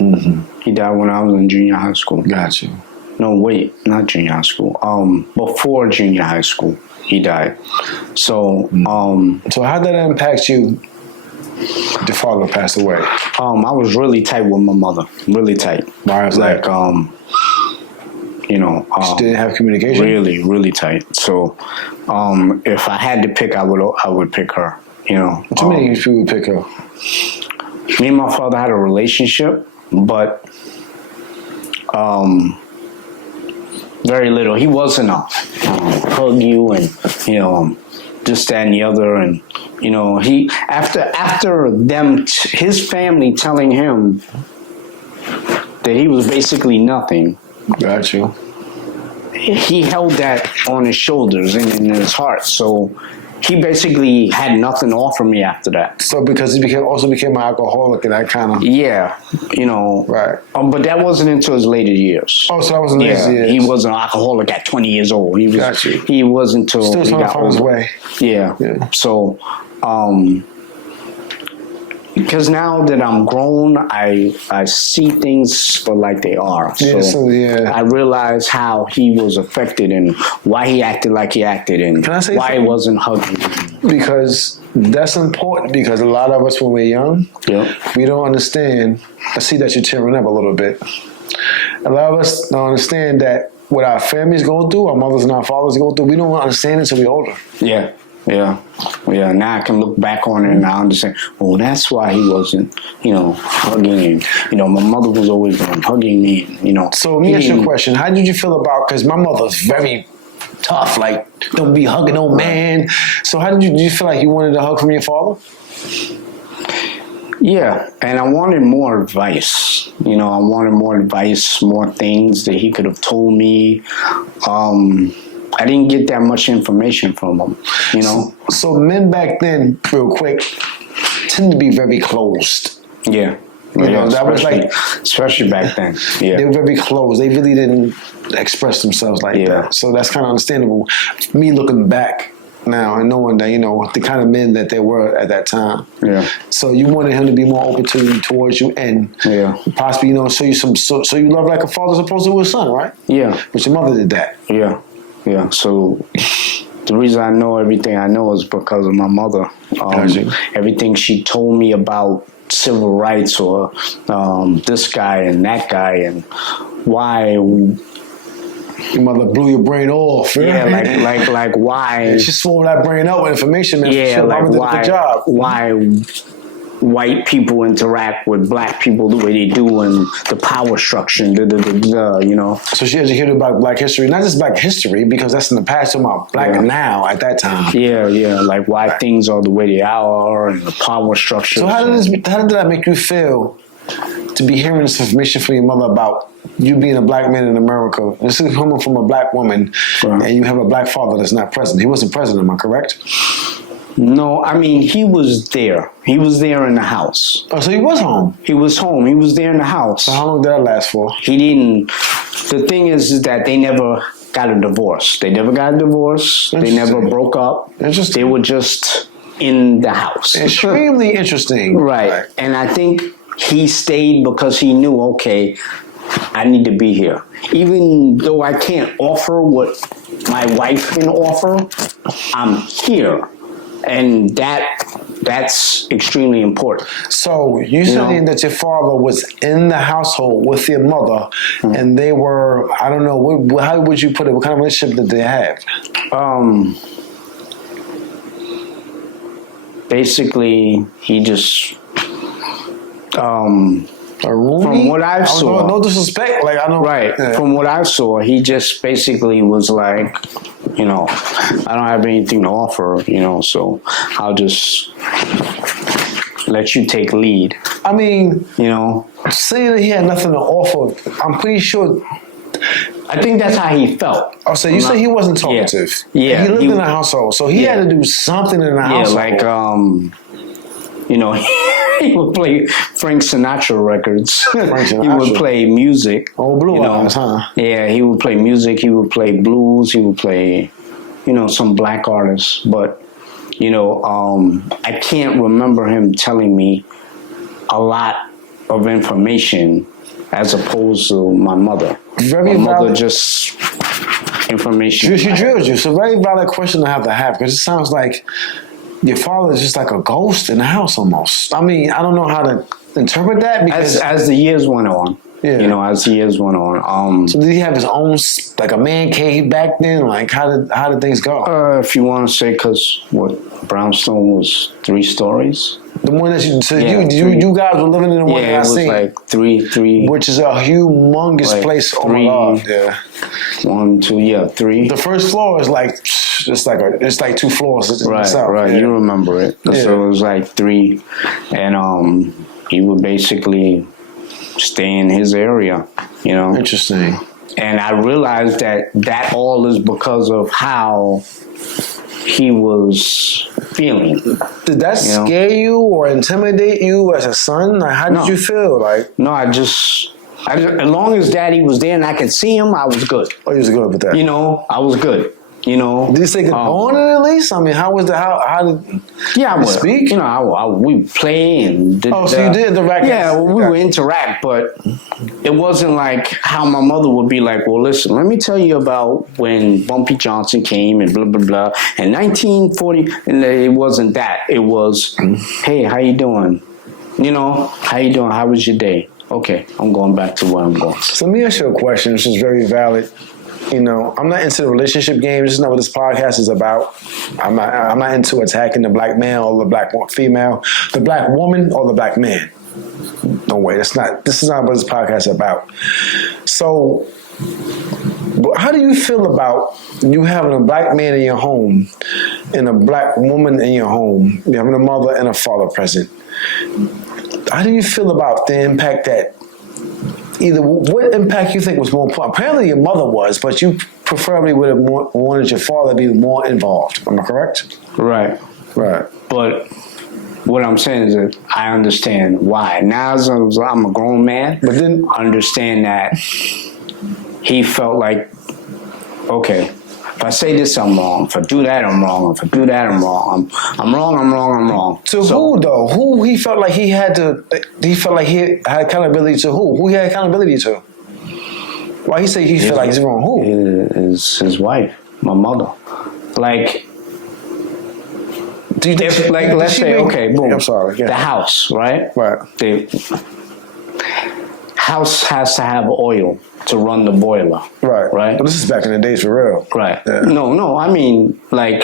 Mm-hmm. He died when I was in junior high school. Got you. No, wait, not junior high school. Before junior high school, he died. So, so how did that impact you? Your father passed away. I was really tight with my mother. Really tight. Why is that? She didn't have communication. Really, really tight. So, if I had to pick, I would pick her. What do you mean if you would pick her? Me and my father had a relationship, but very little. He wasn't hug you and this, that, and the other, and he after them his family telling him that he was basically nothing. Got you. He held that on his shoulders and in his heart. So he basically had nothing to offer me after that. So because he also became an alcoholic and that kind of... Yeah, Right. But that wasn't until his later years. Oh, so that wasn't his years. He was an alcoholic at 20 years old. Got you. He wasn't until still he trying to got find his older. way. Yeah. So, because now that I'm grown, I see things for like they are. I realize how he was affected and why he acted like he acted and Can I say why something? he wasn't hugging. Because that's important, because a lot of us when we're young, we don't understand. I see that you're tearing up a little bit. A lot of us don't understand that what our families go through, our mothers and our fathers go through, we don't understand it until we're older. Yeah. Now I can look back on it and I understand. Well, that's why he wasn't, hugging. And, my mother was always hugging me. So let me ask you a question. How did you feel about? Because my mother's very tough. Like, don't be hugging no man. So how did you feel like you wanted a hug from your father? Yeah, and I wanted more advice. You know, I wanted more advice, more things that he could have told me. I didn't get that much information from him, you know? So men back then, real quick, tend to be very closed. Yeah. You know, that was like, especially back then. Yeah. They were very closed. They really didn't express themselves like that. So that's kind of understandable. Me looking back now and knowing that, you know, the kind of men that they were at that time. Yeah. So you wanted him to be more open towards you and possibly, you know, show you some, so you love like a father's supposed to with a son, right? Yeah. But your mother did that. Yeah. Yeah. So the reason I know everything I know is because of my mother. Everything she told me about civil rights or this guy and that guy and why your mother blew your brain off. Yeah, like why she swole that brain up with information, man. Yeah, like why white people interact with black people the way they do and the power structure and you know. So she educated about black history, not just black history, because that's in the past, talking about black now at that time. Yeah, like why things are the way they are and the power structure. So how did that make you feel to be hearing this information from your mother about you being a black man in America? This is coming from a black woman, and you have a black father that's not present. He wasn't present, am I correct? No, I mean, he was there. He was there in the house. Oh, so he was home? He was home. He was there in the house. So how long did that last for? He didn't. The thing is that they never got a divorce. They never got a divorce. They never broke up. They were just in the house. Extremely interesting. Right. And I think he stayed because he knew, okay, I need to be here. Even though I can't offer what my wife can offer, I'm here. And that's extremely important. So you saying that your father was in the household with your mother, and they were, I don't know, how would you put it? What kind of relationship did they have? Basically, he just a roomie? From what I saw, no disrespect, like I know. Right. Yeah. From what I saw, he just basically was like, you know, I don't have anything to offer, you know, so I'll just let you take lead. I mean, you know, saying that he had nothing to offer, I'm pretty sure. I think that's how he felt. Oh, so you say he wasn't talkative? Yeah. He lived in a household, so he had to do something in the household. Yeah, like you know, he would play Frank Sinatra records. He would play music. Oh, blue eyes, huh? Yeah, he would play music. He would play blues. He would play, you know, some black artists. But, you know, I can't remember him telling me a lot of information as opposed to my mother. Very my mother valid. Just information. She drilled you. So very valid question to have because it sounds like your father is just like a ghost in the house almost. I mean, I don't know how to interpret that because as the years went on. Yeah. You know, as the years went on. So did he have his own, like a man cave back then? Like how did things go? If you want to say, because Brownstone was 3 stories. The one that you guys were living in the one that I seen. Yeah, it was like three. Which is a humongous place. Oh my God. Yeah. 1, 2, 3. The first floor is like, it's like 2 floors. Right. Yeah. You remember it. Yeah. So it was like 3. And he would basically stay in his area, you know. Interesting. And I realized that all is because of how he was feeling. Did that scare you or intimidate you as a son? Like, how did you feel? Like, no, I just as long as Daddy was there and I could see him, I was good. Oh, you was good with that. You know, I was good. You know, did he say good morning at least? I mean, how was how did? Yeah, I would speak. You know, we play and so you did interact. Yeah, we would interact, but it wasn't like how my mother would be like, well, listen, let me tell you about when Bumpy Johnson came and blah blah blah, and 1940, and it wasn't that. It was, hey, how you doing? You know, how you doing? How was your day? Okay, I'm going back to where I'm going. So let me ask you a question, which is very valid. You know, I'm not into the relationship game. This is not what this podcast is about. I'm not into attacking the black man or the black female, the black woman or the black man. No way. This is not what this podcast is about. So, how do you feel about you having a black man in your home and a black woman in your home? You having a mother and a father present. how do you feel about the impact that either what impact you think was more important? Apparently your mother was, but you preferably would have wanted your father to be more involved. Am I correct? Right. Right. But what I'm saying is that I understand why. Now as I'm a grown man, But then I understand that he felt like, okay, if I say this, I'm wrong. If I do that, I'm wrong. If I do that, I'm wrong. I'm wrong. to who though? Who he felt like he had to? He felt like he had accountability to who? Who he had accountability to? Why he say he felt like he's wrong? Who? His wife, my mother. Like, Do you think if, like, let's say, okay, boom. I'm sorry. Yeah. The house, right? Right. The house has to have oil to run the boiler. Right. Right. But this is back in the days for real. Right. Yeah. No. I mean, like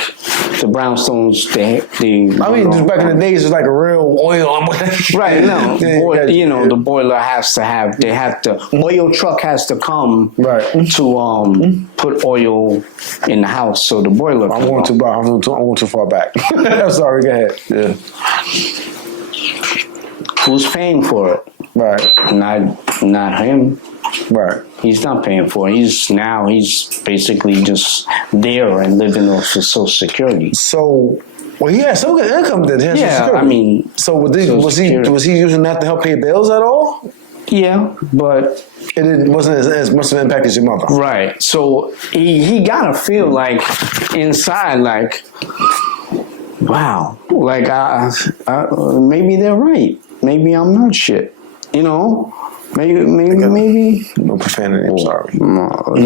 the brownstones. I mean, just back in the days, it's like a real oil. Right. No. Yeah, the boiler has to have. They have to. Oil truck has to come. Right. To put oil in the house, so the boiler. I'm going too far back. I'm sorry. Go ahead. Yeah. Who's paying for it? Right. Not him. Right. He's not paying for it. He's basically just there and living off of Social Security. So, well, he had some good income then. Yeah, I mean, so was he using that to help pay bills at all? Yeah, but It wasn't as much of an impact as your mother. right. So he gotta feel like inside, like, wow, like I maybe they're right. Maybe I'm not shit. You know. Maybe. No profanity. I'm sorry. You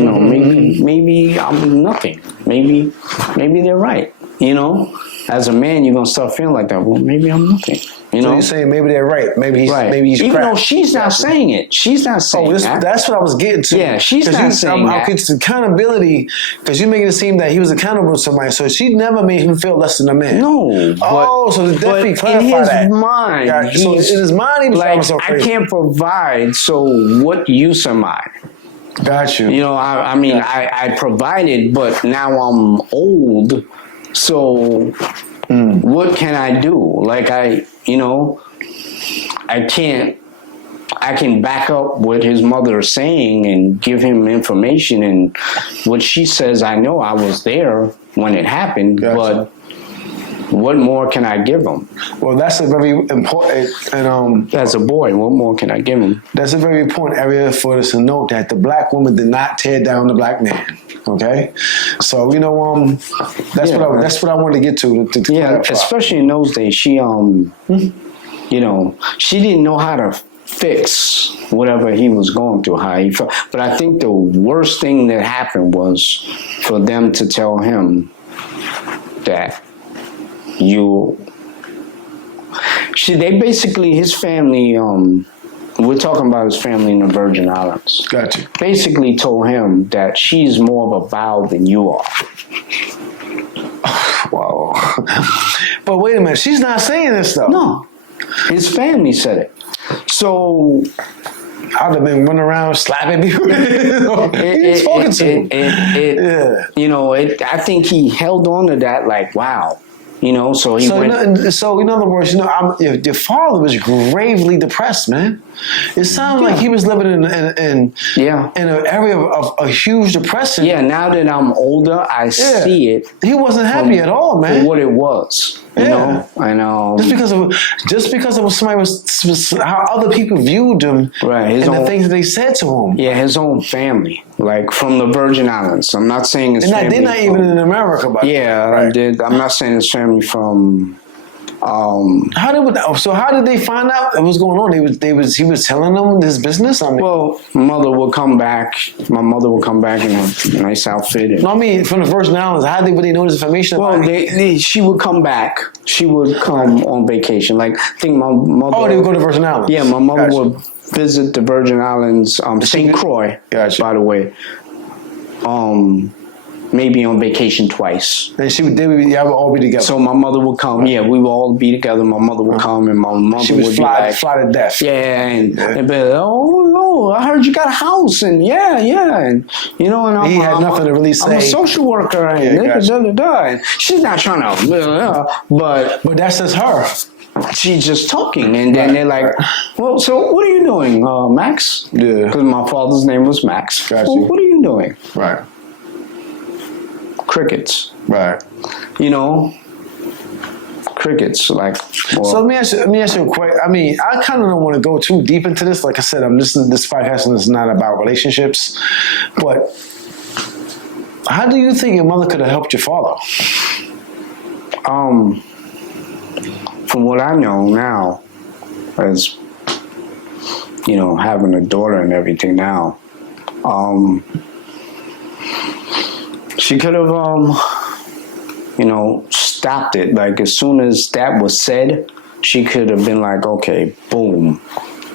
know, maybe I'm nothing. Maybe they're right. You know, as a man, you're gonna start feeling like that. Well, maybe I'm nothing. You So know, you're saying maybe they're right. Maybe he's right? maybe he's Even crap. though she's not saying it. She's not saying that. That's what I was getting to. Yeah, she's not saying that. It's accountability, because you're making it seem that he was accountable to somebody, so she never made him feel less than a man. No. So definitely but clarify in his that. mind, Yeah, so in his mind, he was like, so I crazy. can't provide. So what use am I? Got you. You know, I mean, I provided, but now I'm old. So what can I do? Like I can back up what his mother is saying and give him information, and what she says, I know I was there when it happened, Gotcha. but what more can I give him? Well, that's a very important, and As a boy, what more can I give him? that's a very important area for us to note that the black woman did not tear down the black man. Okay, so that's what I wanted to get to clarify. Especially in those days, she she didn't know how to fix whatever he was going through, how he felt. But I think the worst thing that happened was for them to tell him that they basically, his family, we're talking about his family in the Virgin Islands. Gotcha. Basically told him that she's more of a Bough than you are. Wow. But wait a minute, she's not saying this though. No. His family said it. So I'd have been running around slapping people. He's talking to him. You know, I think he held on to that like, wow. You know, so he went. So in other words, your father was gravely depressed, man. It sounds like he was living in an area of a huge depression. Yeah, now that I'm older, I see it. He wasn't happy at all, man. For what it was, you know. I know. Just because it was somebody was how other people viewed him, right? The things that they said to him. Yeah, his own family, like from the Virgin Islands. I'm not saying his family. They're not even in America, but right. I'm not saying his family from. How did they find out what was going on? He was telling them his business. I mean, well, my mother would come back in a nice outfit. No, I mean from the Virgin Islands. How would they know this information? Well, she would come back. She would come on vacation. Like I think my mother. Oh, they would go to the Virgin Islands. Yeah, my mother would visit the Virgin Islands, St. Croix. Gotcha. By the way. Maybe on vacation twice. And y'all would all be together. So my mother would come. Yeah, we would all be together. My mother would come, and my mother would fly be to death. Yeah, and be like, oh, I heard you got a house, and and and he had nothing to really say. I'm a social worker, and and she's not trying to, but that's just her. she's just talking, and then they're like, well, so what are you doing, Max? Yeah. Because my father's name was Max. Gotcha. Well, what are you doing? Right. Crickets. Right. You know, crickets. Like, well, So let me ask you a question. I mean, I kind of don't want to go too deep into this. Like I said, I'm listening. This podcast is not about relationships, but how do you think your mother could have helped your father? From what I know now, as you know, having a daughter and everything now, she could have, you know, stopped it. Like as soon as that was said, she could have been like, okay, boom,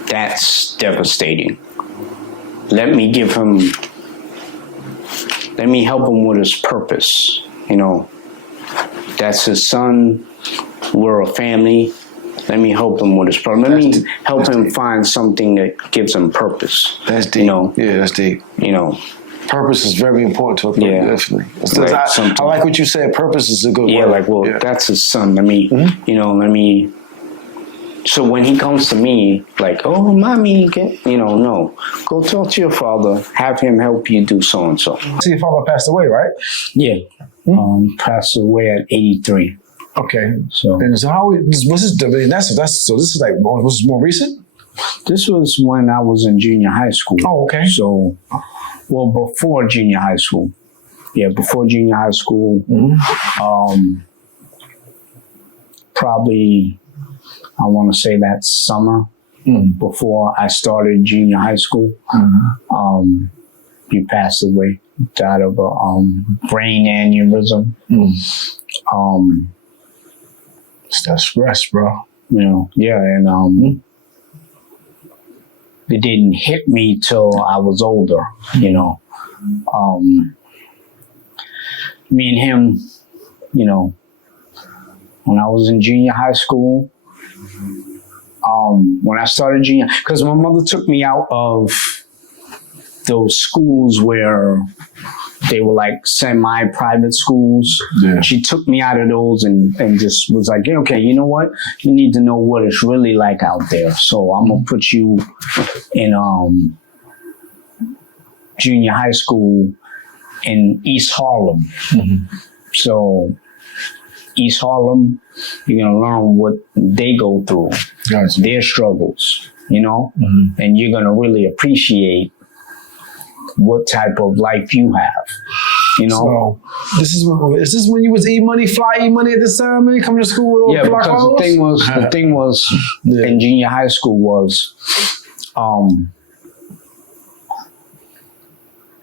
that's devastating. Let me help him with his purpose. You know, that's his son. We're a family. Let me help him with his purpose. Let me help him find something that gives him purpose. That's deep. You know, Yeah, that's deep. you know, Purpose is very important to a person. Yeah. Definitely. Like I like what you said. Purpose is a good yeah, word. like, well, Yeah. that's his son. Let me, you know, let me. So when he comes to me, like, oh, mommy, no, go talk to your father. Have him help you do so and so. So your father passed away, right? Yeah, passed away at 83. Okay. So And so how was this? I mean, so this is like was this more recent? this was when I was in junior high school. Oh, okay. So, well, before junior high school. Yeah, before junior high school. Probably, I want to say that summer before I started junior high school. He passed away, died of a brain aneurysm. That's stress, bro. You know, yeah, and it didn't hit me till I was older. You know, me and him, you know, when I was in junior high school, when I started junior, because my mother took me out of those schools where they were like semi-private schools. Yeah. She took me out of those and just was like, yeah, okay, you know what? You need to know what it's really like out there. So I'm gonna put you in junior high school in East Harlem. So East Harlem, you're gonna learn what they go through, Gotcha. their struggles, you know, and you're gonna really appreciate what type of life you have, you know. So is this when you was E-Money at this time, man? Coming to school with all Yeah, the black because clothes? the thing was Yeah. in junior high school was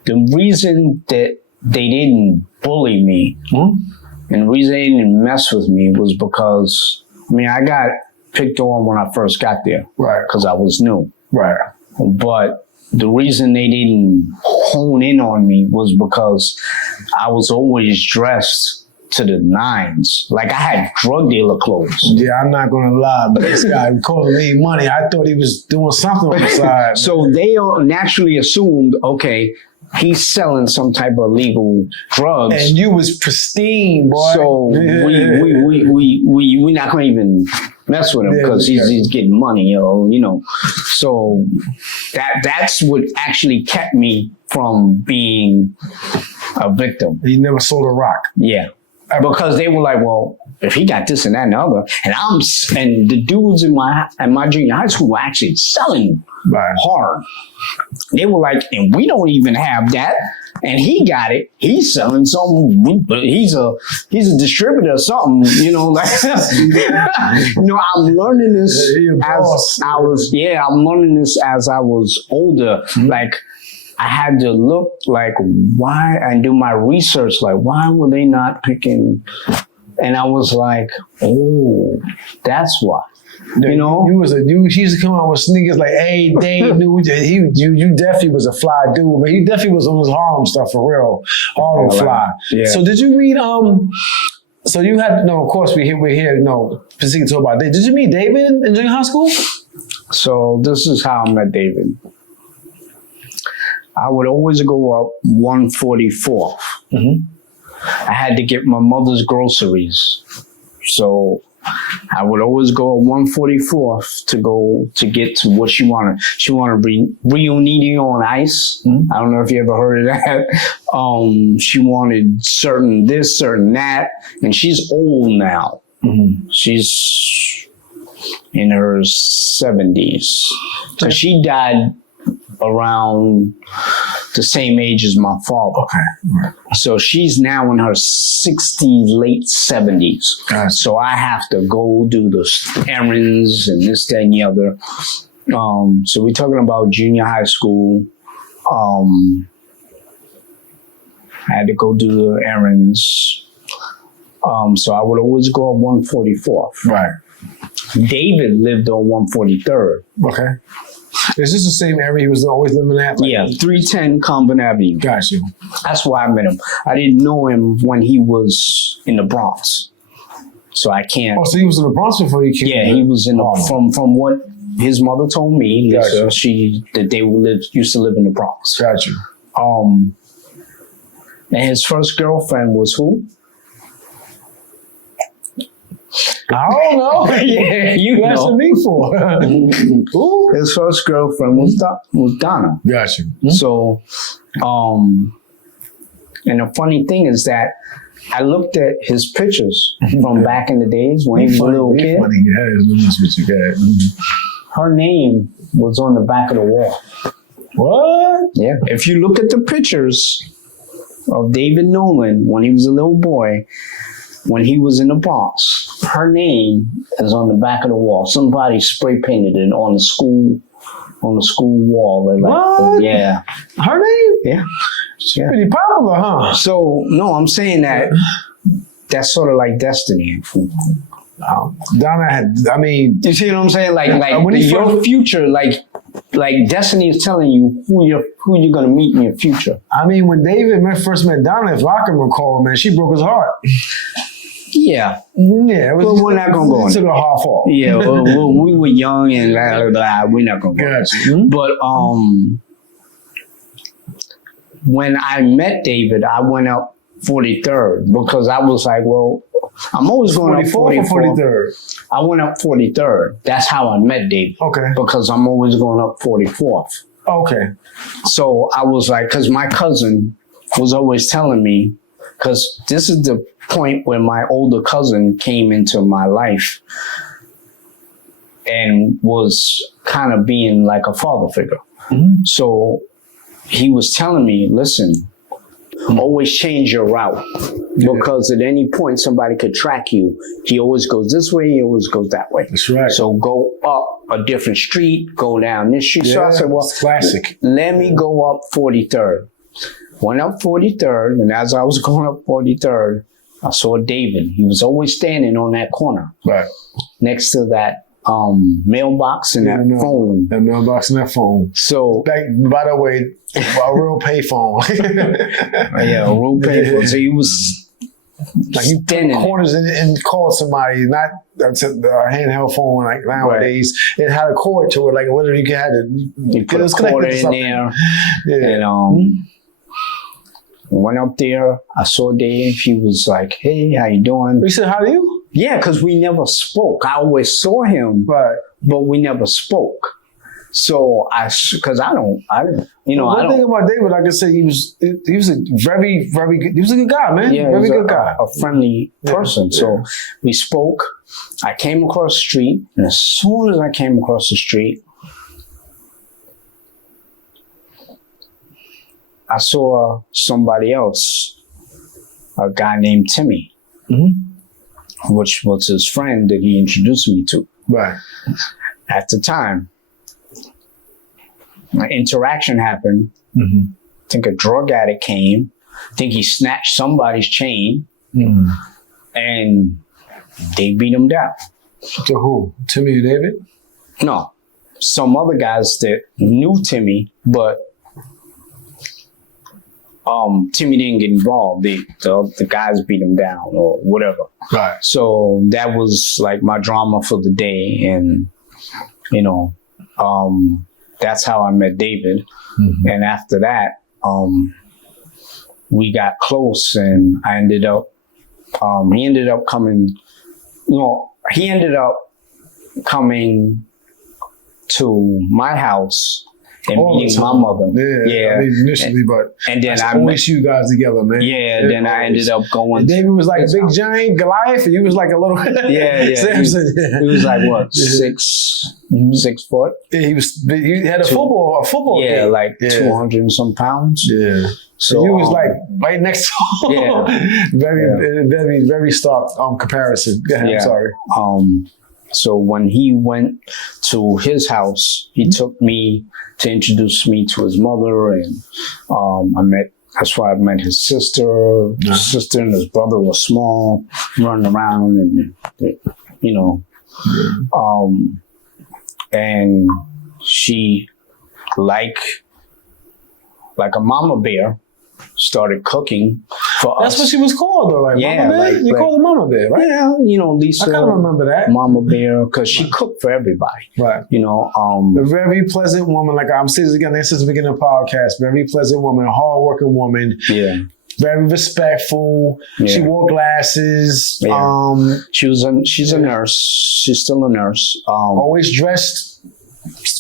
the reason that they didn't bully me and the reason they didn't mess with me was because, I mean, I got picked on when I first got there, Right. because I was new. Right. But the reason they didn't hone in on me was because I was always dressed to the nines. Like I had drug dealer clothes. Yeah, I'm not gonna lie, but this guy calling me money. I thought he was doing something on the side. So they naturally assumed, okay, he's selling some type of legal drugs. And you was pristine, boy. So we not gonna even mess with him because he's getting money, you know. So that's what actually kept me from being a victim. He never sold a rock. Yeah. Because they were like, well, if he got this and that and the other, and the dudes in my junior high school were actually selling hard. They were like, and we don't even have that, and he got it. He's selling something. He's a distributor or something. You know, like you know, I'm learning this as I was. Yeah, I'm learning this as I was older. Like. I had to look like why and do my research, like why were they not picking? And I was like, oh, that's why. You know, he used to come out with sneakers like, hey, Dave, dude, you definitely was a fly dude, but he definitely was on his Harlem stuff for real, Harlem fly. Yeah. So did you meet? So you had of course we're here, specifically talk about Dave. Did you meet David in junior high school? So this is how I met David. I would always go up 144th. I had to get my mother's groceries. So I would always go at 144th to get to what she wanted. She wanted Rio Nitty on ice. I don't know if you ever heard of that. She wanted certain this, certain that, and she's old now. She's in her 70s. So she died around the same age as my father. Okay. So she's now in her 60s, late 70s. So I have to go do the errands and this, that, and the other. So we're talking about junior high school. I had to go do the errands. So I would always go at 144th. Right. David lived on 143rd. Okay. Is this the same area he was always living at? Like, yeah, 310 Convent Avenue. Got you. That's why I met him. I didn't know him when he was in the Bronx. So I can't. Oh, so he was in the Bronx before he came? Yeah, he was in the, from what his mother told me, Lisa, that they used to live in the Bronx. Got you. And his first girlfriend was who? I don't know. Yeah, you asking me for. Who? His first girlfriend was Donna. Got you. So, and the funny thing is that I looked at his pictures from back in the days when he was a little kid. Funny. Her name was on the back of the wall. What? Yeah. If you look at the pictures of David Nolan when he was a little boy, when he was in the Bronx, her name is on the back of the wall. Somebody spray painted it on the school wall. They're like, what? Yeah. Her name? Yeah. She's pretty popular, huh? So no, I'm saying that that's sort of like destiny. Donna had, I mean, you see what I'm saying? Like when he your future, like destiny is telling you who you're gonna meet in your future. I mean, when David first met Donna, if I can recall, man, she broke his heart. Yeah. Yeah. But we're not gonna go into the half off. Yeah, we were young and blah, blah, blah. We're not gonna go. Gotcha. But when I met David, I went up 43rd because I was like, well, I'm always going up 44th. I went up 43rd. That's how I met David. Okay. Because I'm always going up 44th. Okay. So I was like, because my cousin was always telling me, because this is the point where my older cousin came into my life and was kind of being like a father figure. So he was telling me, listen, always change your route because at any point somebody could track you. He always goes this way, he always goes that way. That's right. So go up a different street, go down this street. Yeah, so I said, well, classic. Let me go up 43rd. Went up 43rd, and as I was going up 43rd, I saw David. He was always standing on that corner. Right. Next to that mailbox and that phone. That mailbox and that phone. So, by the way, a real pay phone. yeah, a real pay phone. So he was like you put corners and called somebody, not that's a handheld phone like nowadays. Right. It had a cord to it, like literally you had you put a cord in there. Yeah. And went up there. I saw Dave. He was like, "Hey, how you doing?" He said, "How are you?" Yeah, because we never spoke. I always saw him, right, but we never spoke. So because I don't. One thing about David, like I said, he was a very, very good. He was a good guy, man. Yeah, very good guy, a friendly person. Yeah. So we spoke. I came across the street, and as soon as I came across the street, I saw somebody else, a guy named Timmy, which was his friend that he introduced me to. Right. At the time, an interaction happened. I think a drug addict came. I think he snatched somebody's chain, and they beat him down. To who? Timmy and David? No, some other guys that knew Timmy, but Timmy didn't get involved. The guys beat him down or whatever. Right. So that was like my drama for the day, and that's how I met David. And after that, we got close, and I ended up. He ended up coming. he ended up coming to my house and meeting my mother. Yeah. I mean, initially, but and then I always you guys together, man. Yeah, then I ended up going. And David was like a big giant Goliath, and you was like a little. Samson. He was like what 6 foot. Yeah, he had a football. Yeah, game. like 200 and some pounds. Yeah. So you was like right next to him. Yeah. very, very stark comparison. Go ahead, I'm sorry. So when he went to his house, he took me to introduce me to his mother, and that's why I met his sister. His sister and his brother were small, running around, and you know, and she, like a mama bear, started cooking for us. That's what she was called, though, right? Yeah, Mama Bear? You called her Mama Bear, right? Yeah, you know, Lisa. I kind of remember that. Mama Bear, because she cooked for everybody. Right. You know, a very pleasant woman. Like I'm saying this again, this is the beginning of the podcast. Very pleasant woman, a hardworking woman. Yeah. Very respectful. Yeah. She wore glasses. Yeah. She's a nurse. She's still a nurse. Always dressed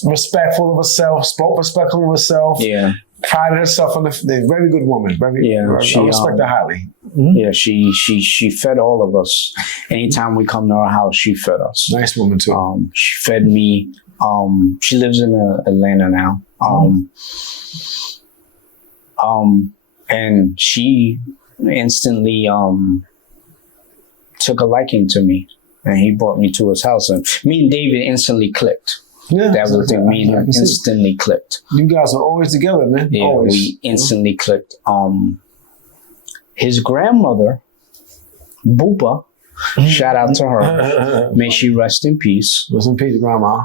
respectful of herself. Spoke respectful of herself. Yeah. Prided herself on the very good woman. I respect her highly. Mm-hmm. Yeah, she fed all of us. Anytime we come to her house, she fed us. Nice woman too. She fed me. She lives in Atlanta now. And she instantly took a liking to me, and he brought me to his house, and me and David instantly clicked. Yeah, that was the thing. Me and him instantly clicked. You guys are always together, man. Yeah, always. We instantly clicked. His grandmother, Bough, shout out to her. May she rest in peace. Rest in peace, Grandma.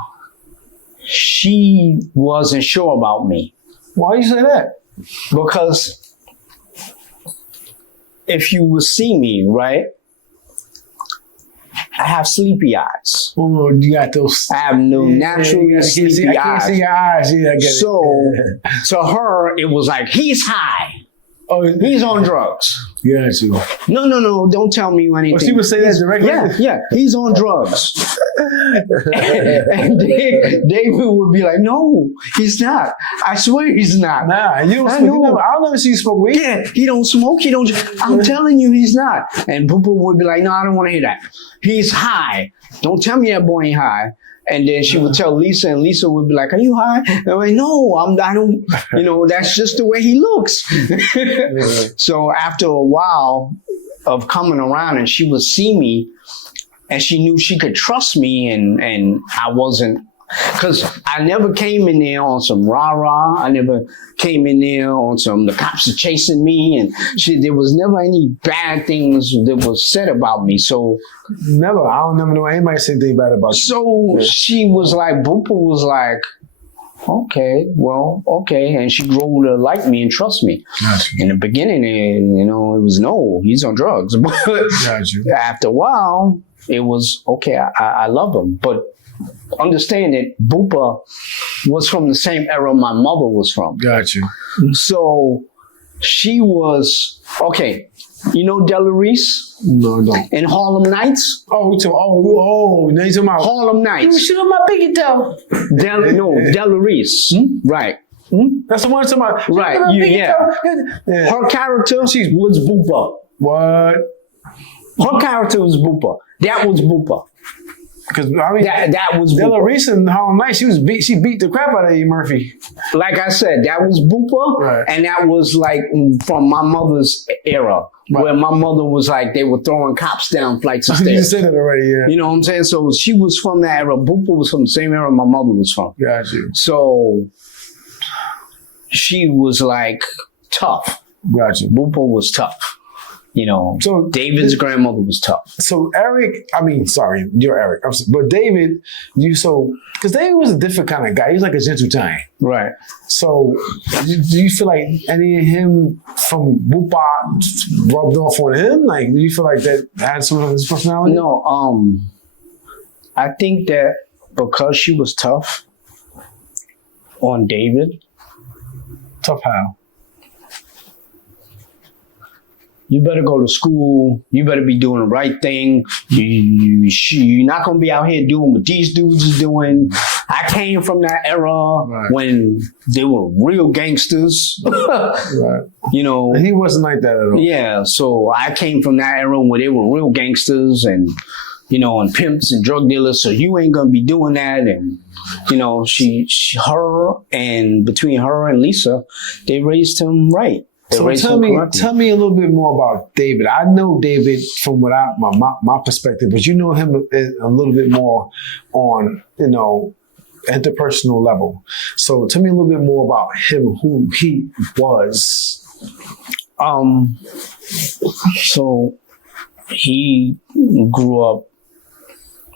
She wasn't sure about me. Why you say that? Because if you would see me, right? I have sleepy eyes. Oh, you got those. I have no natural sleepy eyes. I can't see your eyes. Yeah, I get it. So to her, it was like, he's high. Oh, he's on drugs. Yeah, you. No, don't tell me anything. Well, she would say that directly? Yeah, he's on drugs. and David would be like, no, he's not. I swear he's not. Nah, you don't smoke. I'll never see you smoke weed. Yeah, he don't smoke. I'm telling you, he's not. And Boo would be like, no, I don't want to hear that. He's high. Don't tell me that boy ain't high. And then she would tell Lisa, and Lisa would be like, are you high? And I'm like, no, I don't, that's just the way he looks. So after a while of coming around, and she would see me, and she knew she could trust me, and I wasn't, because I never came in there on some rah-rah. I never came in there on some, the cops are chasing me, and there was never any bad things that was said about me. So never. I don't never know anybody say anything bad about you. So she was like, Boopa was like, okay. And she grew to like me and trust me. In the beginning, it was no, he's on drugs. But after a while, it was, okay, I love him. But understand that Boopa was from the same era my mother was from. Got you. So she was, okay, you know Della Reese? No, I don't. In Harlem Nights? Now you talking about Harlem Nights. You shoot on my piggy toe. Della Reese. Right. That's the one talking about. Right, yeah. Her character, she was Boopa. What? Her character was Boopa. That was Boopa. Because I mean, that was Della Reese in Harlem Nights. She beat the crap out of Eddie Murphy. Like I said, that was Boopa, right. And that was like from my mother's era, right. Where my mother was like they were throwing cops down flights of stairs. You said it already, yeah. You know what I'm saying? So she was from that era. Boopa was from the same era my mother was from. Got you. So she was like tough. Got you. Boopa was tough. So David's grandmother was tough. So you're Eric. But David, because David was a different kind of guy. He was like a gentle giant. Right. So do you feel like any of him from Boopa rubbed off on him? Like, do you feel like that had some of his personality? No, I think that because she was tough on David. Tough how? you better go to school. You better be doing the right thing. You're not going to be out here doing what these dudes is doing. I came from that era when they were real gangsters. Right. You know. And he wasn't like that at all. Yeah. So I came from that era where they were real gangsters and, you know, and pimps and drug dealers. So you ain't going to be doing that. And, you know, between her and Lisa, they raised him right. So tell me a little bit more about David. I know David from what my perspective, but you know him a little bit more on, you know, interpersonal level. So tell me a little bit more about him, who he was. So he grew up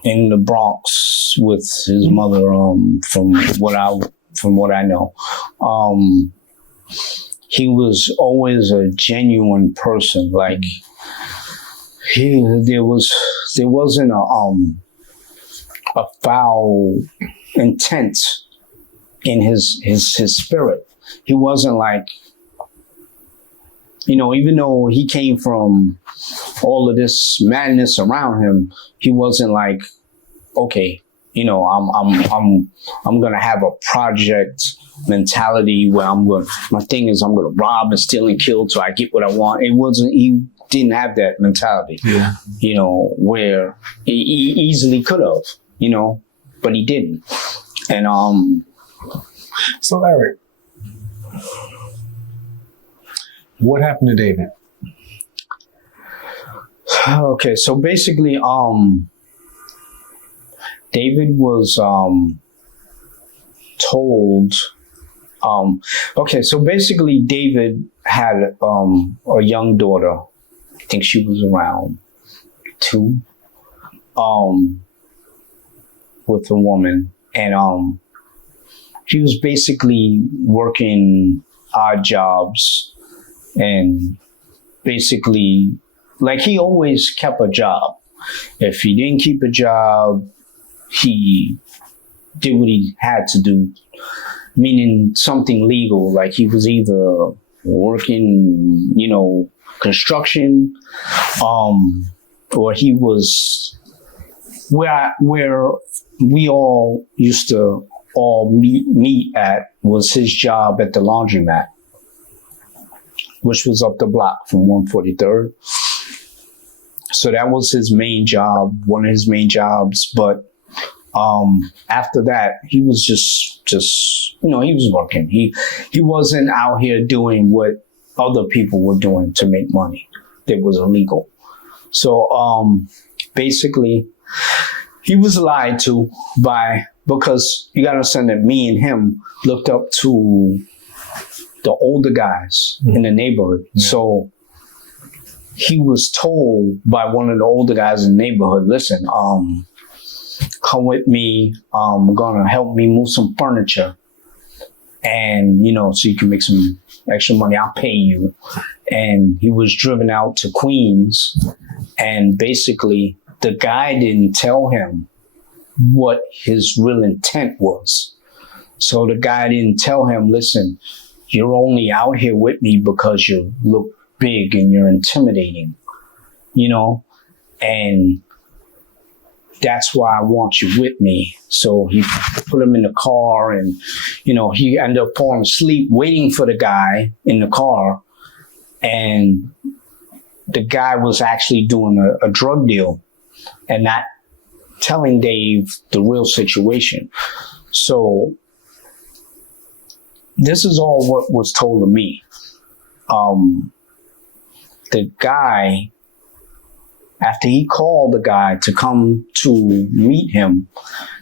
in the Bronx with his mother. From what I know. He was always a genuine person. Like there wasn't a foul intent in his spirit. He wasn't like, you know, even though he came from all of this madness around him, he wasn't like, okay, you know, I'm gonna have a project mentality where my thing is I'm gonna rob and steal and kill till I get what I want. He didn't have that mentality. Yeah. You know, where he easily could have, you know, but he didn't. And so Eric, what happened to David? Okay, so basically David was told. Okay, so basically, David had a young daughter. I think she was around 2, with a woman, and he was basically working odd jobs, and basically, like he always kept a job. If he didn't keep a job, he did what he had to do. Meaning something legal, like he was either working, you know, construction, or he was where we all used to all meet at was his job at the laundromat, which was up the block from 143rd. So that was his main job, one of his main jobs, but after that, he was just, you know, he was working. He wasn't out here doing what other people were doing to make money. That was illegal. So, basically, he was lied to because you gotta understand that me and him looked up to the older guys in the neighborhood. Yeah. So he was told by one of the older guys in the neighborhood, listen, come with me. Gonna help me move some furniture, and you know, so you can make some extra money. I'll pay you. And he was driven out to Queens, and basically the guy didn't tell him what his real intent was. So the guy didn't tell him, listen, you're only out here with me because you look big and you're intimidating, you know, and that's why I want you with me. So he put him in the car, and, you know, he ended up falling asleep waiting for the guy in the car. And the guy was actually doing a drug deal and not telling Dave the real situation. So this is all what was told to me. The guy, after he called the guy to come to meet him,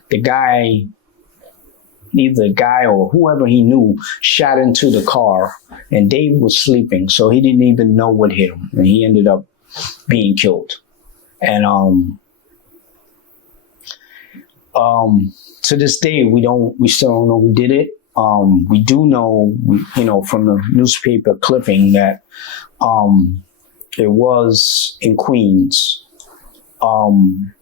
the guy, either the guy or whoever he knew, shot into the car, and Dave was sleeping, so he didn't even know what hit him, and he ended up being killed. And to this day, we still don't know who did it. We do know, you know, from the newspaper clipping that it was in Queens. From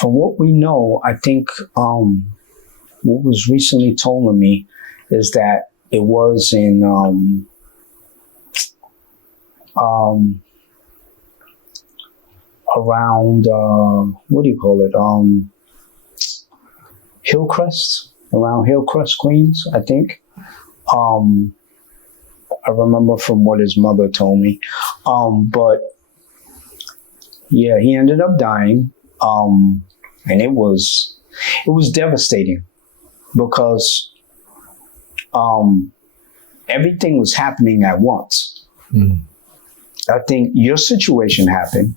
what we know, I think what was recently told to me is that it was in around what do you call it? Hillcrest, around Hillcrest, Queens, I think. I remember from what his mother told me. But yeah, he ended up dying. And it was devastating because everything was happening at once. Mm. I think your situation happened.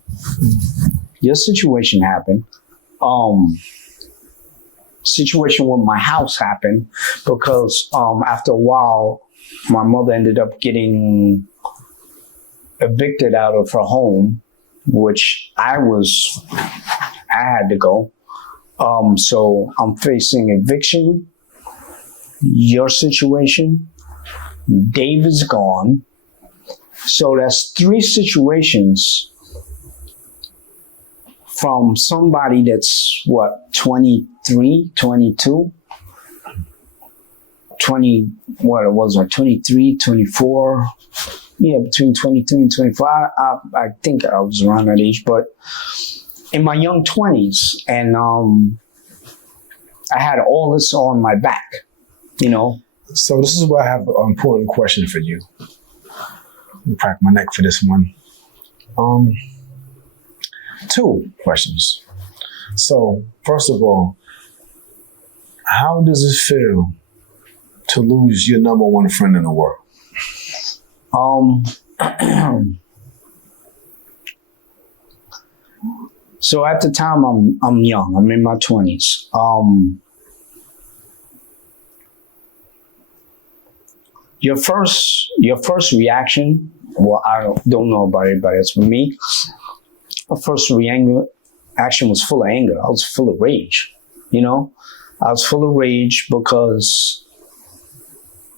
Situation with my house happened because after a while, my mother ended up getting evicted out of her home, which I had to go. So I'm facing eviction, your situation, David's gone. So that's 3 situations from somebody that's 23, 22, 20, 23, 24. Yeah, between 23 and 24. I think I was around that age, but in my young 20s. And I had all this on my back, you know. So this is where I have an important question for you. Let me crack my neck for this one. 2 questions. So, first of all, how does it feel to lose your number one friend in the world? So at the time I'm young. I'm in my 20s. Your first reaction, well, I don't know about everybody else, but me, my first reaction was full of anger. I was full of rage, you know? I was full of rage because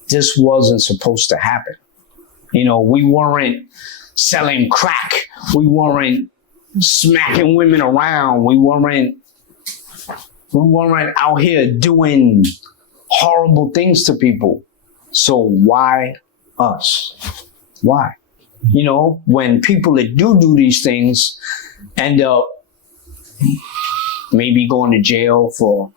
this wasn't supposed to happen. You know, we weren't selling crack. We weren't smacking women around. We weren't out here doing horrible things to people. So why us? Why? You know, when people that do these things end up maybe going to jail for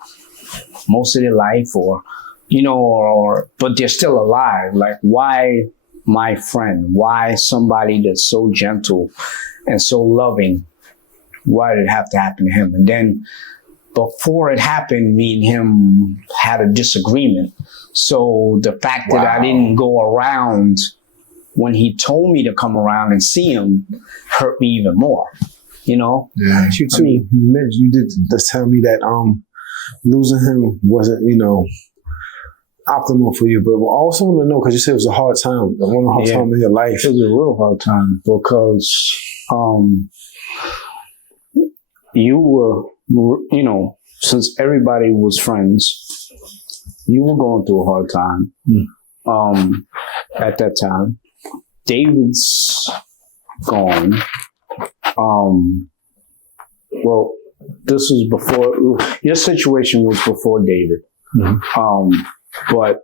most of their life, or, you know, but they're still alive. Like, why my friend? Why somebody that's so gentle and so loving? Why did it have to happen to him? And then before it happened, me and him had a disagreement. So the fact that I didn't go around when he told me to come around and see him hurt me even more, you know? Yeah, you too. I mean, you did just tell me that losing him wasn't, you know, optimal for you, but I also want to know, because you said it was a hard time, one of the hard time in your life. It was a real hard time because you were, you know, since everybody was friends, you were going through a hard time at that time. David's gone. Well, this was before, your situation was before David. Mm-hmm. But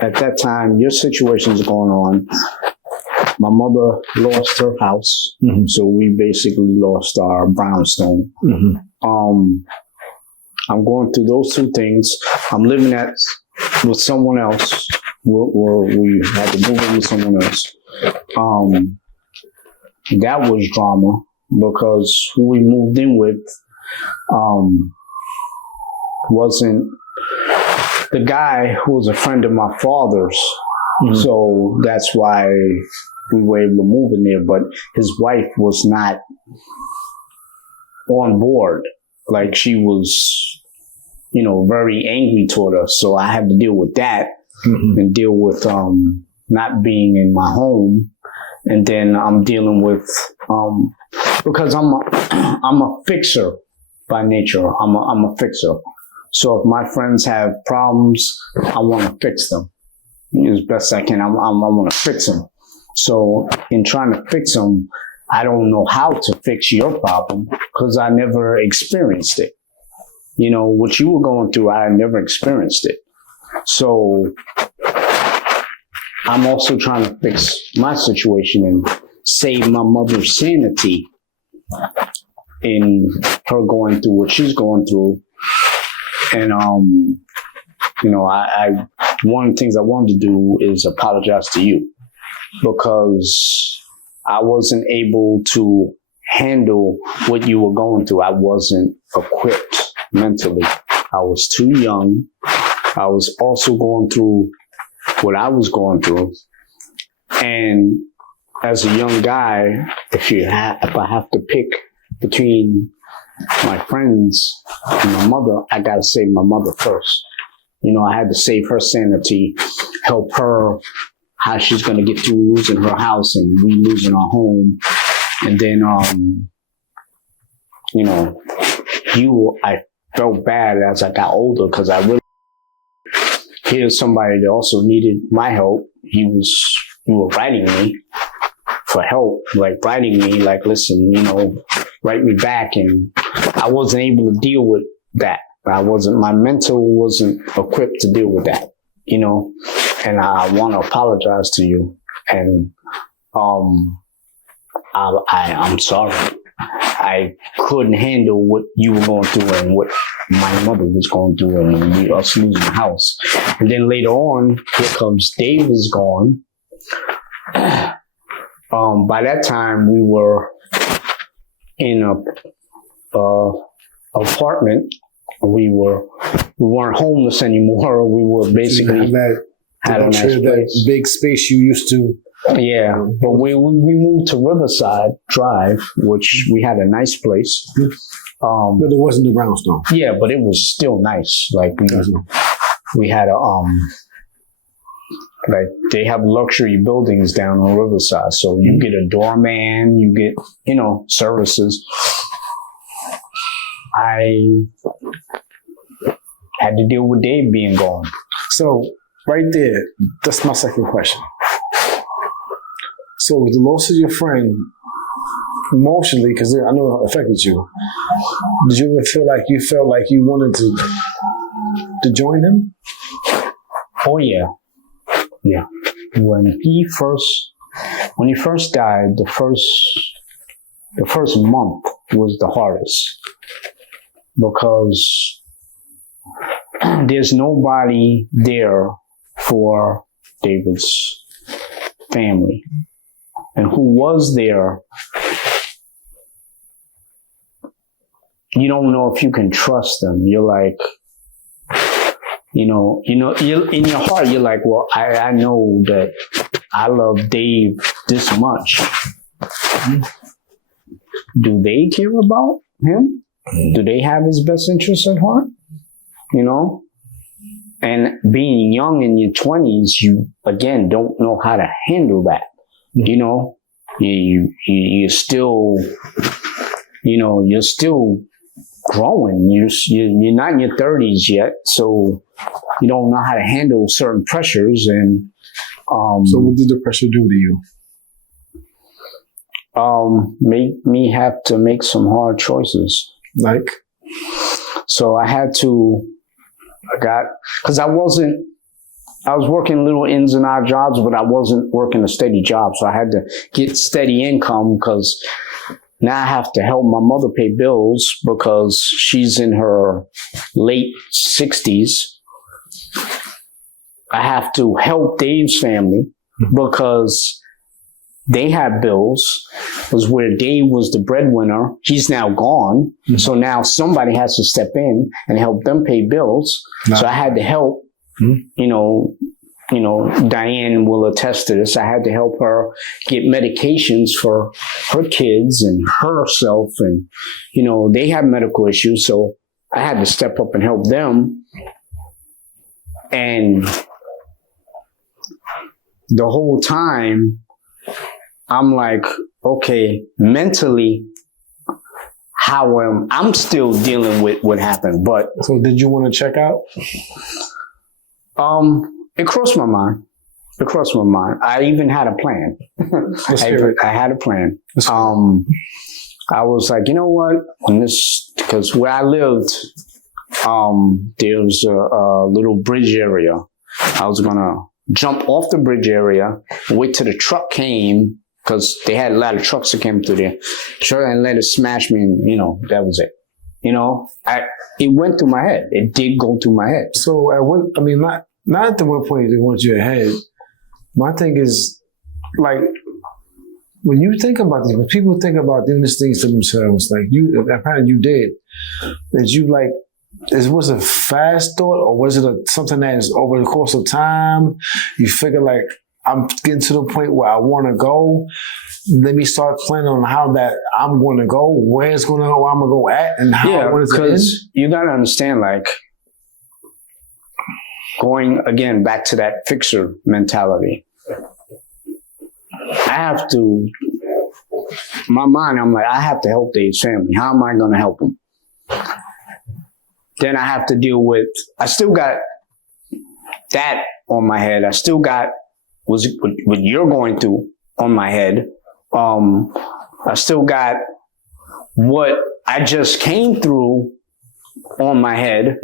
at that time, your situation's going on. My mother lost her house, mm-hmm. so we basically lost our brownstone. Mm-hmm. I'm going through those 2 things. I'm living with someone else. We had to move in with someone else. That was drama because who we moved in with wasn't the guy who was a friend of my father's. Mm-hmm. So that's why we were able to move in there. But his wife was not on board. Like, she was, you know, very angry toward us. So I had to deal with that, mm-hmm. and deal with not being in my home. And then I'm dealing with because I'm a fixer by nature. I'm a fixer. So if my friends have problems, I want to fix them as best I can. I want to fix them. So in trying to fix them, I don't know how to fix your problem because I never experienced it. You know, what you were going through, I never experienced it. So I'm also trying to fix my situation. And save my mother's sanity in her going through what she's going through. And, you know, I one of the things I wanted to do is apologize to you because I wasn't able to handle what you were going through. I wasn't equipped mentally. I was too young. I was also going through what I was going through. And as a young guy, if I have to pick between my friends and my mother, I gotta save my mother first. You know, I had to save her sanity, help her how she's gonna get through losing her house and we losing our home. And then, you know, I felt bad as I got older because I really, here's somebody that also needed my help. You were writing me for help, like writing me, like, listen, you know, write me back. And I wasn't able to deal with that. My mental wasn't equipped to deal with that, you know, and I want to apologize to you. And, I'm sorry. I couldn't handle what you were going through and what my mother was going through and us losing the house. And then later on, here comes Dave is gone. By that time, we were in a apartment. We weren't homeless anymore. We were basically had a nice place. That big space you used to. Yeah, but we moved to Riverside Drive, which we had a nice place. But it wasn't the brownstone. Yeah, but it was still nice. Like we had a like they have luxury buildings down on Riverside, so you get a doorman, you get, you know, services. I had to deal with Dave being gone. So right there, that's my second question. So with the loss of your friend, emotionally, because I know it affected you, did you ever felt like you wanted to join him? Oh yeah. Yeah. When he first died, the first month was the hardest because there's nobody there for David's family. And who was there, you don't know if you can trust them. You're like, you're in your heart, you're like, well, I know that I love Dave this much. Do they care about him? Do they have his best interests at heart? You know? And being young in your 20s, you, again, don't know how to handle that. You know, you're still, you're still growing. You're not in your 30s yet, so you don't know how to handle certain pressures. And so, what did the pressure do to you? Make me have to make some hard choices. Like, so because I was working little ins and out jobs, but I wasn't working a steady job. So I had to get steady income because now I have to help my mother pay bills because she's in her late 60s. I have to help Dave's family because they have bills. Because where Dave was the breadwinner, he's now gone. Mm-hmm. So now somebody has to step in and help them pay bills. No. So I had to help. Mm-hmm. Diane will attest to this. I had to help her get medications for her kids and herself. And, they have medical issues. So I had to step up and help them. And the whole time, I'm like, okay, mentally, I'm still dealing with what happened. But so did you want to check out? It crossed my mind. I even had a plan. I had a plan. I was like, you know what? Because where I lived, there's a little bridge area. I was gonna jump off the bridge area, wait till the truck came, because they had a lot of trucks that came through there. Sure, and let it smash me, and that was it. It went through my head. It did go through my head. So not at the one point they want you ahead. My thing is, like, when you think about this, when people think about doing these things to themselves, like apparently you did, that you like, was it a fast thought, or was it something that is over the course of time? You figure like, I'm getting to the point where I want to go. Let me start planning on how that I'm going to go, where it's going to go, where I'm going to go at, and how I want it to end. Because you got to understand, like, going again back to that fixer mentality. I have to, my mind, I'm like, I have to help Dave's family. How am I going to help him? Then I have to deal with, I still got that on my head. I still got what you're going through on my head. I still got what I just came through on my head,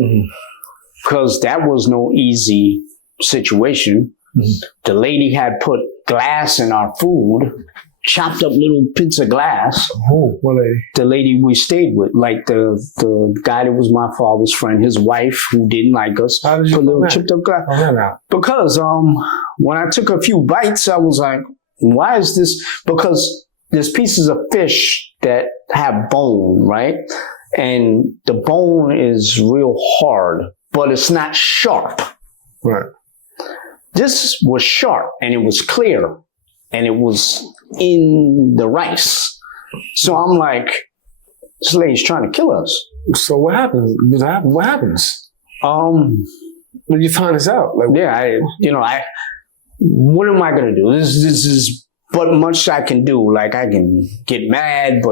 because that was no easy situation. The lady had put glass in our food, chopped up little bits of glass. Oh, what lady? The lady we stayed with, like the guy that was my father's friend, his wife who didn't like us, how did you put little that? chipped up glass. Oh, because when I took a few bites, I was like, why is this? Because there's pieces of fish that have bone, right? And the bone is real hard, but it's not sharp. Right. This was sharp, and it was clear, and it was in the rice. So I'm like, this lady's trying to kill us. So what happens? What happens? When you find this out? Like, yeah, what am I going to do? This is but much I can do. Like, I can get mad,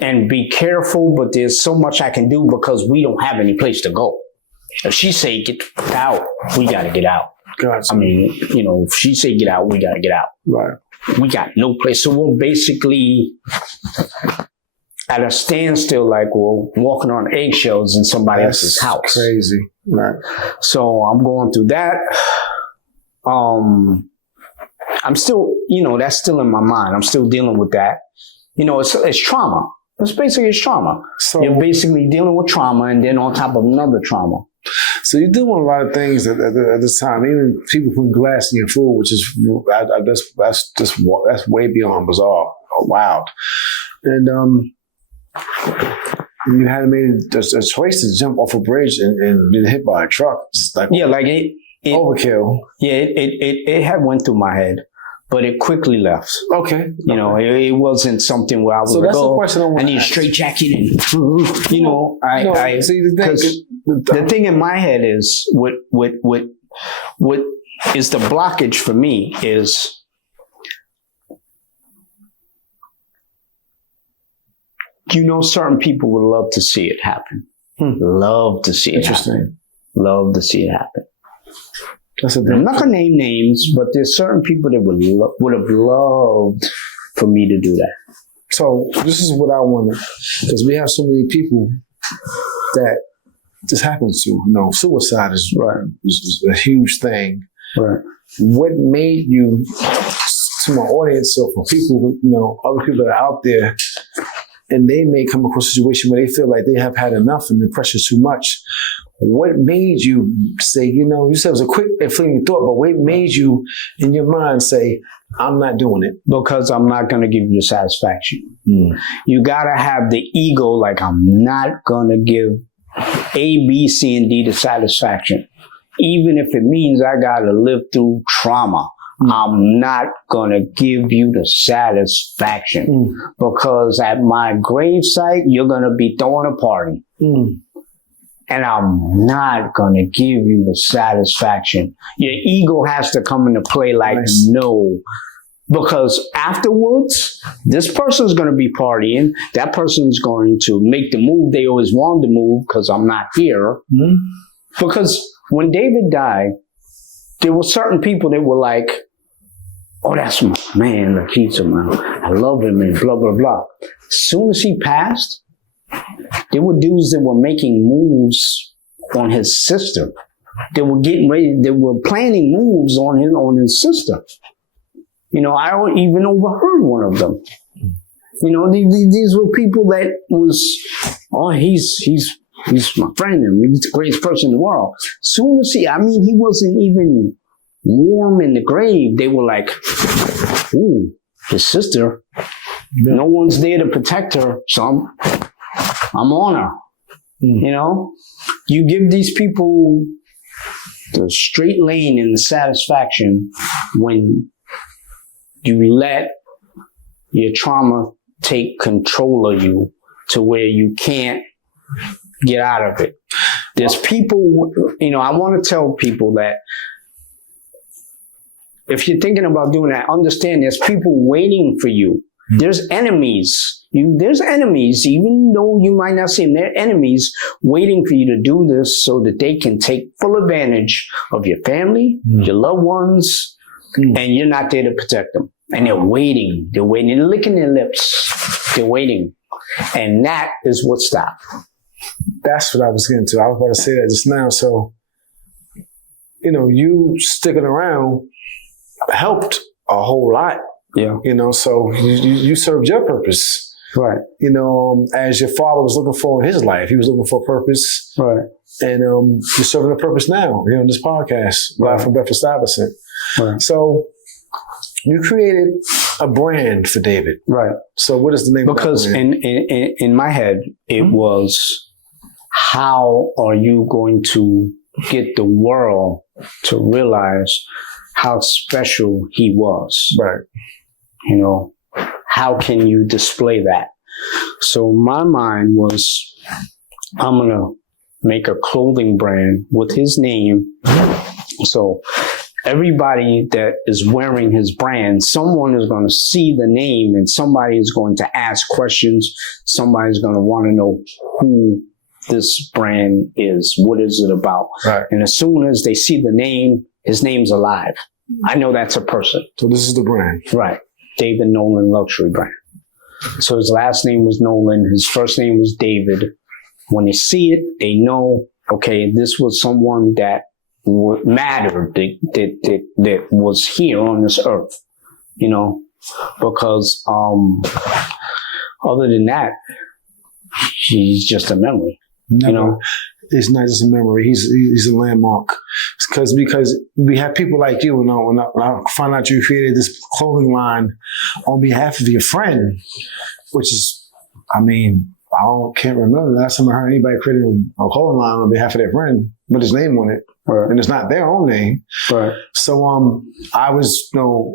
and be careful, but there's so much I can do because we don't have any place to go. If she say get out, we got to get out. Gotcha. I mean, if she say get out, we got to get out. Right. We got no place. So we're basically at a standstill, like we're walking on eggshells in somebody else's house. Crazy. Right. So I'm going through that. I'm still, that's still in my mind. I'm still dealing with that. It's trauma. It's trauma. So you're basically dealing with trauma, and then on top of another trauma. So you're doing a lot of things at this time. Even people putting glass in your food, which is that's way beyond bizarre or wild. And you had made a choice to jump off a bridge and get hit by a truck. It's like, it overkill. Yeah, it had went through my head, but it quickly left. Okay. It wasn't something where I was so like, that's the question I need a straight jacket, and the thing in my head is what is the blockage for me is certain people would love to see it happen. Love to see it happen. Love to see it happen. I'm not gonna name names, but there's certain people that would have loved for me to do that. So this is what I wanted, because we have so many people that this happens to. Suicide is a huge thing. Right. What made you, to my audience, so for people, other people that are out there, and they may come across a situation where they feel like they have had enough and the pressure's too much. What made you say, you said it was a quick and fleeting thought, but what made you, in your mind, say, I'm not doing it? Because I'm not going to give you the satisfaction. You got to have the ego, like, I'm not going to give A, B, C, and D the satisfaction. Even if it means I got to live through trauma. I'm not going to give you the satisfaction because at my gravesite, you're going to be throwing a party. And I'm not going to give you the satisfaction. Your ego has to come into play like, no. Because afterwards, this person's going to be partying. That person's going to make the move they always wanted to move because I'm not here. Because when David died, there were certain people that were like, oh, that's my man, Lakeith, man. I love him and blah, blah, blah. As soon as he passed, there were dudes that were making moves on his sister. They were getting ready. They were planning moves on his sister. You know, I even overheard one of them. You know, these were people that was, oh, he's my friend and he's the greatest person in the world. Soon as he wasn't even warm in the grave. They were like, ooh, his sister. No one's there to protect her, so I'm on her. You know, you give these people the straight lane and the satisfaction when you let your trauma take control of you to where you can't get out of it. There's people, you know, I want to tell people that if you're thinking about doing that, understand there's people waiting for you. There's enemies. There's enemies, even though you might not see them. There are enemies waiting for you to do this so that they can take full advantage of your family, your loved ones, and you're not there to protect them. And they're waiting. They're waiting. They're licking their lips. They're waiting. And that is what stopped. That's what I was getting to. I was about to say that just now. So, you know, you sticking around helped a whole lot. Yeah. You know, so you served your purpose. Right. You know, as your father was looking for in his life, he was looking for a purpose. Right. And you're serving a purpose now here on this podcast, Live from Bedford-Stuyvesant. Right. So you created a brand for David. Right. So what is the name of that brand? Because in my head, it was, how are you going to get the world to realize how special he was? Right. You know, how can you display that? So my mind was, I'm going to make a clothing brand with his name. So everybody that is wearing his brand, someone is going to see the name and somebody is going to ask questions. Somebody's going to want to know who this brand is. What is it about? Right. And as soon as they see the name, his name's alive. I know that's a person. So this is the brand. Right. David Nolan Luxury Brand. So his last name was Nolan. His first name was David. When they see it, they know, okay, this was someone that mattered, that was here on this earth, you know, because other than that, he's just a memory. Never. You know, it's not just a memory. He's a landmark. Because we have people like you. When I find out you created this clothing line on behalf of your friend, which is, I mean, can't remember the last time I heard anybody creating a clothing line on behalf of their friend with his name on it, right. And it's not their own name. Right. So I was, you know,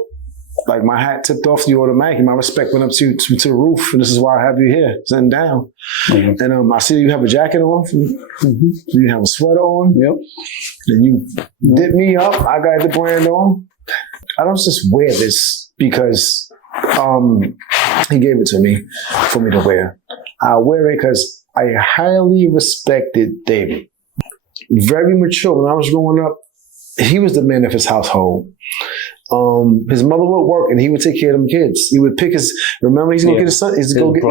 like my hat tipped off to you automatically. My respect went up to the roof, and this is why I have you here, sitting down. Mm-hmm. And I see you have a jacket on. Mm-hmm. You have a sweater on. Yep. And you dip me up. I got the brand on. I don't just wear this because he gave it to me for me to wear. I wear it because I highly respected David. Very mature. When I was growing up, he was the man of his household. His mother would work and he would take care of them kids. He would pick his, remember he's going to get his son, he's going to get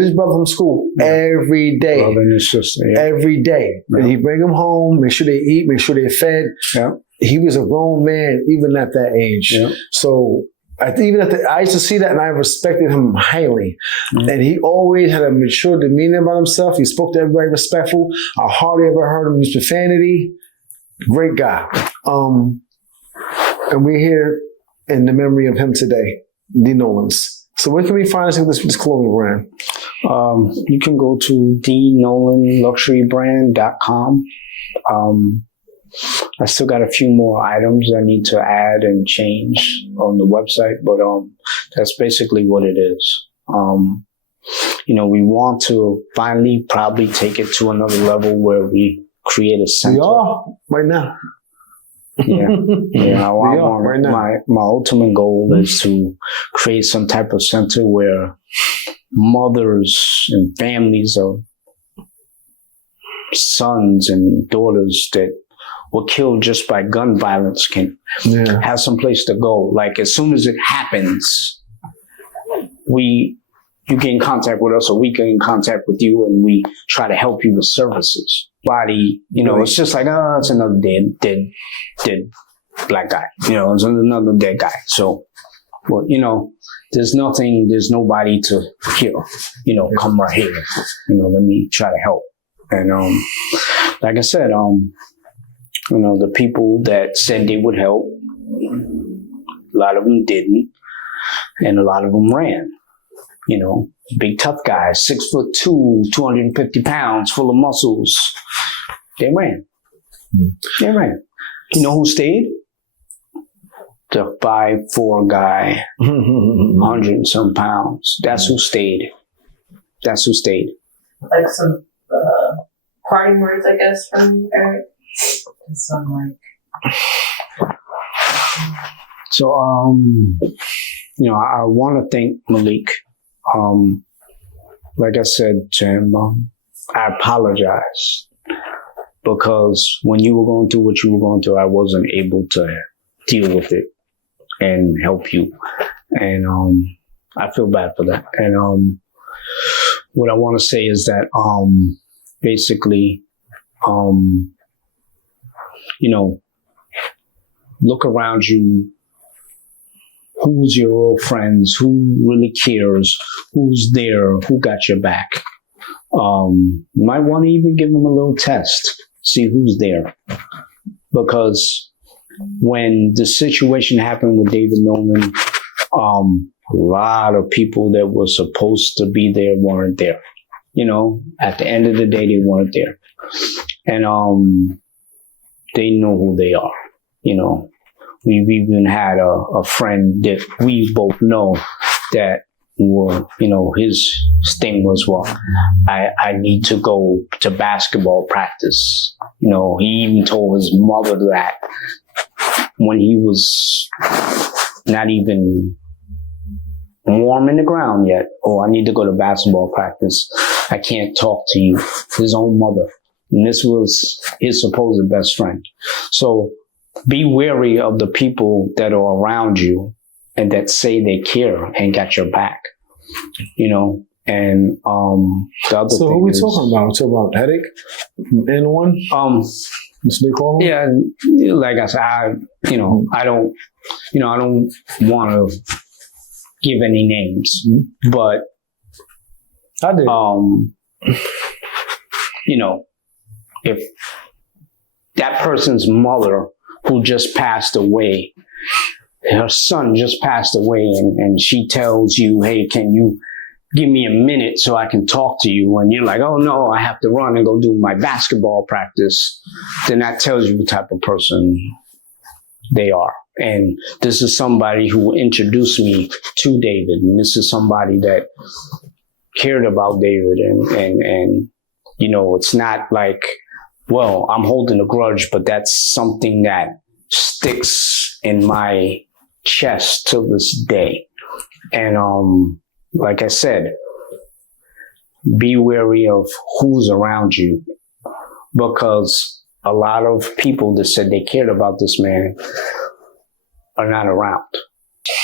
his brother from school every day. Brother and his sister, every day. Yeah. And he'd bring them home, make sure they eat, make sure they're fed. Yeah. He was a grown man even at that age. Yeah. So I used to see that and I respected him highly. Mm-hmm. And he always had a mature demeanor about himself. He spoke to everybody respectful. I hardly ever heard him use profanity. Great guy. And we're here in the memory of him today, the Nowlins. So where can we find this clothing brand? You can go to thenolanluxurybrand.com. I still got a few more items I need to add and change on the website, but that's basically what it is. You know, we want to finally probably take it to another level where we create a center. We are right now. Yeah. My ultimate goal is to create some type of center where mothers and families of sons and daughters that were killed just by gun violence can have some place to go. Like as soon as it happens, you get in contact with us or we get in contact with you and we try to help you with services. Body, you know, it's just like, it's another dead black guy. You know, it's another dead guy. So But, there's nobody to here, come right here. Let me try to help. And, like I said, the people that said they would help, a lot of them didn't. And a lot of them ran, big tough guys, 6'2", 250 pounds, full of muscles. They ran. They ran. You know who stayed? The 5'4" guy, 100 and some pounds. That's who stayed. That's who stayed. Like some parting words, I guess, from Eric. Some So, I want to thank Malik. Like I said to him, I apologize because when you were going through what you were going through, I wasn't able to deal with it and help you. And I feel bad for that. And what I want to say is that basically, look around you. Who's your real friends? Who really cares? Who's there? Who got your back? You might want to even give them a little test. See who's there. Because when the situation happened with David Nolan, a lot of people that were supposed to be there weren't there. At the end of the day, they weren't there. And they know who they are. We've even had a friend that we both know that his thing was, I need to go to basketball practice. He even told his mother that when he was not even warm in the ground yet. I need to go to basketball practice. I can't talk to you. His own mother. And this was his supposed best friend. So be wary of the people that are around you and that say they care and got your back. And the other so thing who are we is, talking about? We're talking about Headache? N1? What's they call him? Yeah, like I said, I don't want to give any names, but I did. If that person's mother who just passed away, her son just passed away, and she tells you, hey, can you give me a minute so I can talk to you? And you're like, oh no, I have to run and go do my basketball practice. Then that tells you what type of person they are. And this is somebody who introduced me to David. And this is somebody that cared about David. And it's not like, well, I'm holding a grudge, but that's something that sticks in my chest till this day. And like I said, be wary of who's around you, because a lot of people that said they cared about this man are not around.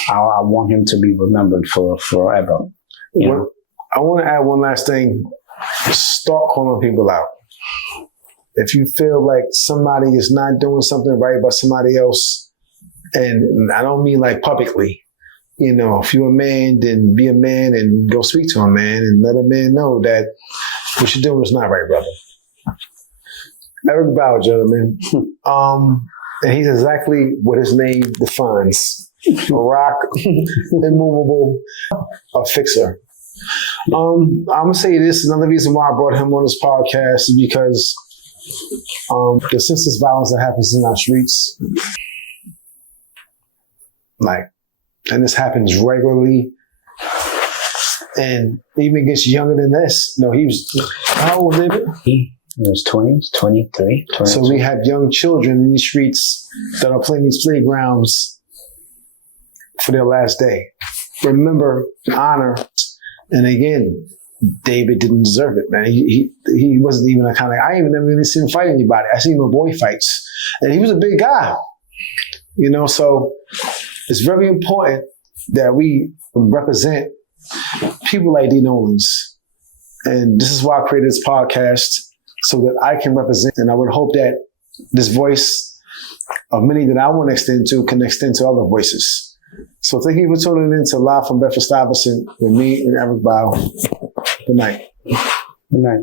I want him to be remembered for forever. I want to add one last thing. Start calling people out. If you feel like somebody is not doing something right by somebody else, and I don't mean like publicly, if you're a man, then be a man and go speak to a man and let a man know that what you're doing is not right, brother. Eric Bough, gentlemen. And he's exactly what his name defines. A rock, immovable, a fixer. I'm going to say this. Another reason why I brought him on this podcast is because the senseless violence that happens in our streets, and this happens regularly, and even gets younger than this. No, he was, how old was David? He was 20s, 23, 22. So we have young children in these streets that are playing these playgrounds for their last day. Remember, honor, and again, David didn't deserve it, man. He wasn't even a kind of, I even never really seen him fight anybody. I seen him in boy fights. And he was a big guy. So it's very important that we represent people like D. Nowlins. And this is why I created this podcast, so that I can represent. And I would hope that this voice of many that I want to extend to can extend to other voices. So thank you for tuning in to Live from Bedford Stuyvesant with me and Eric Bough. Good night. Good night.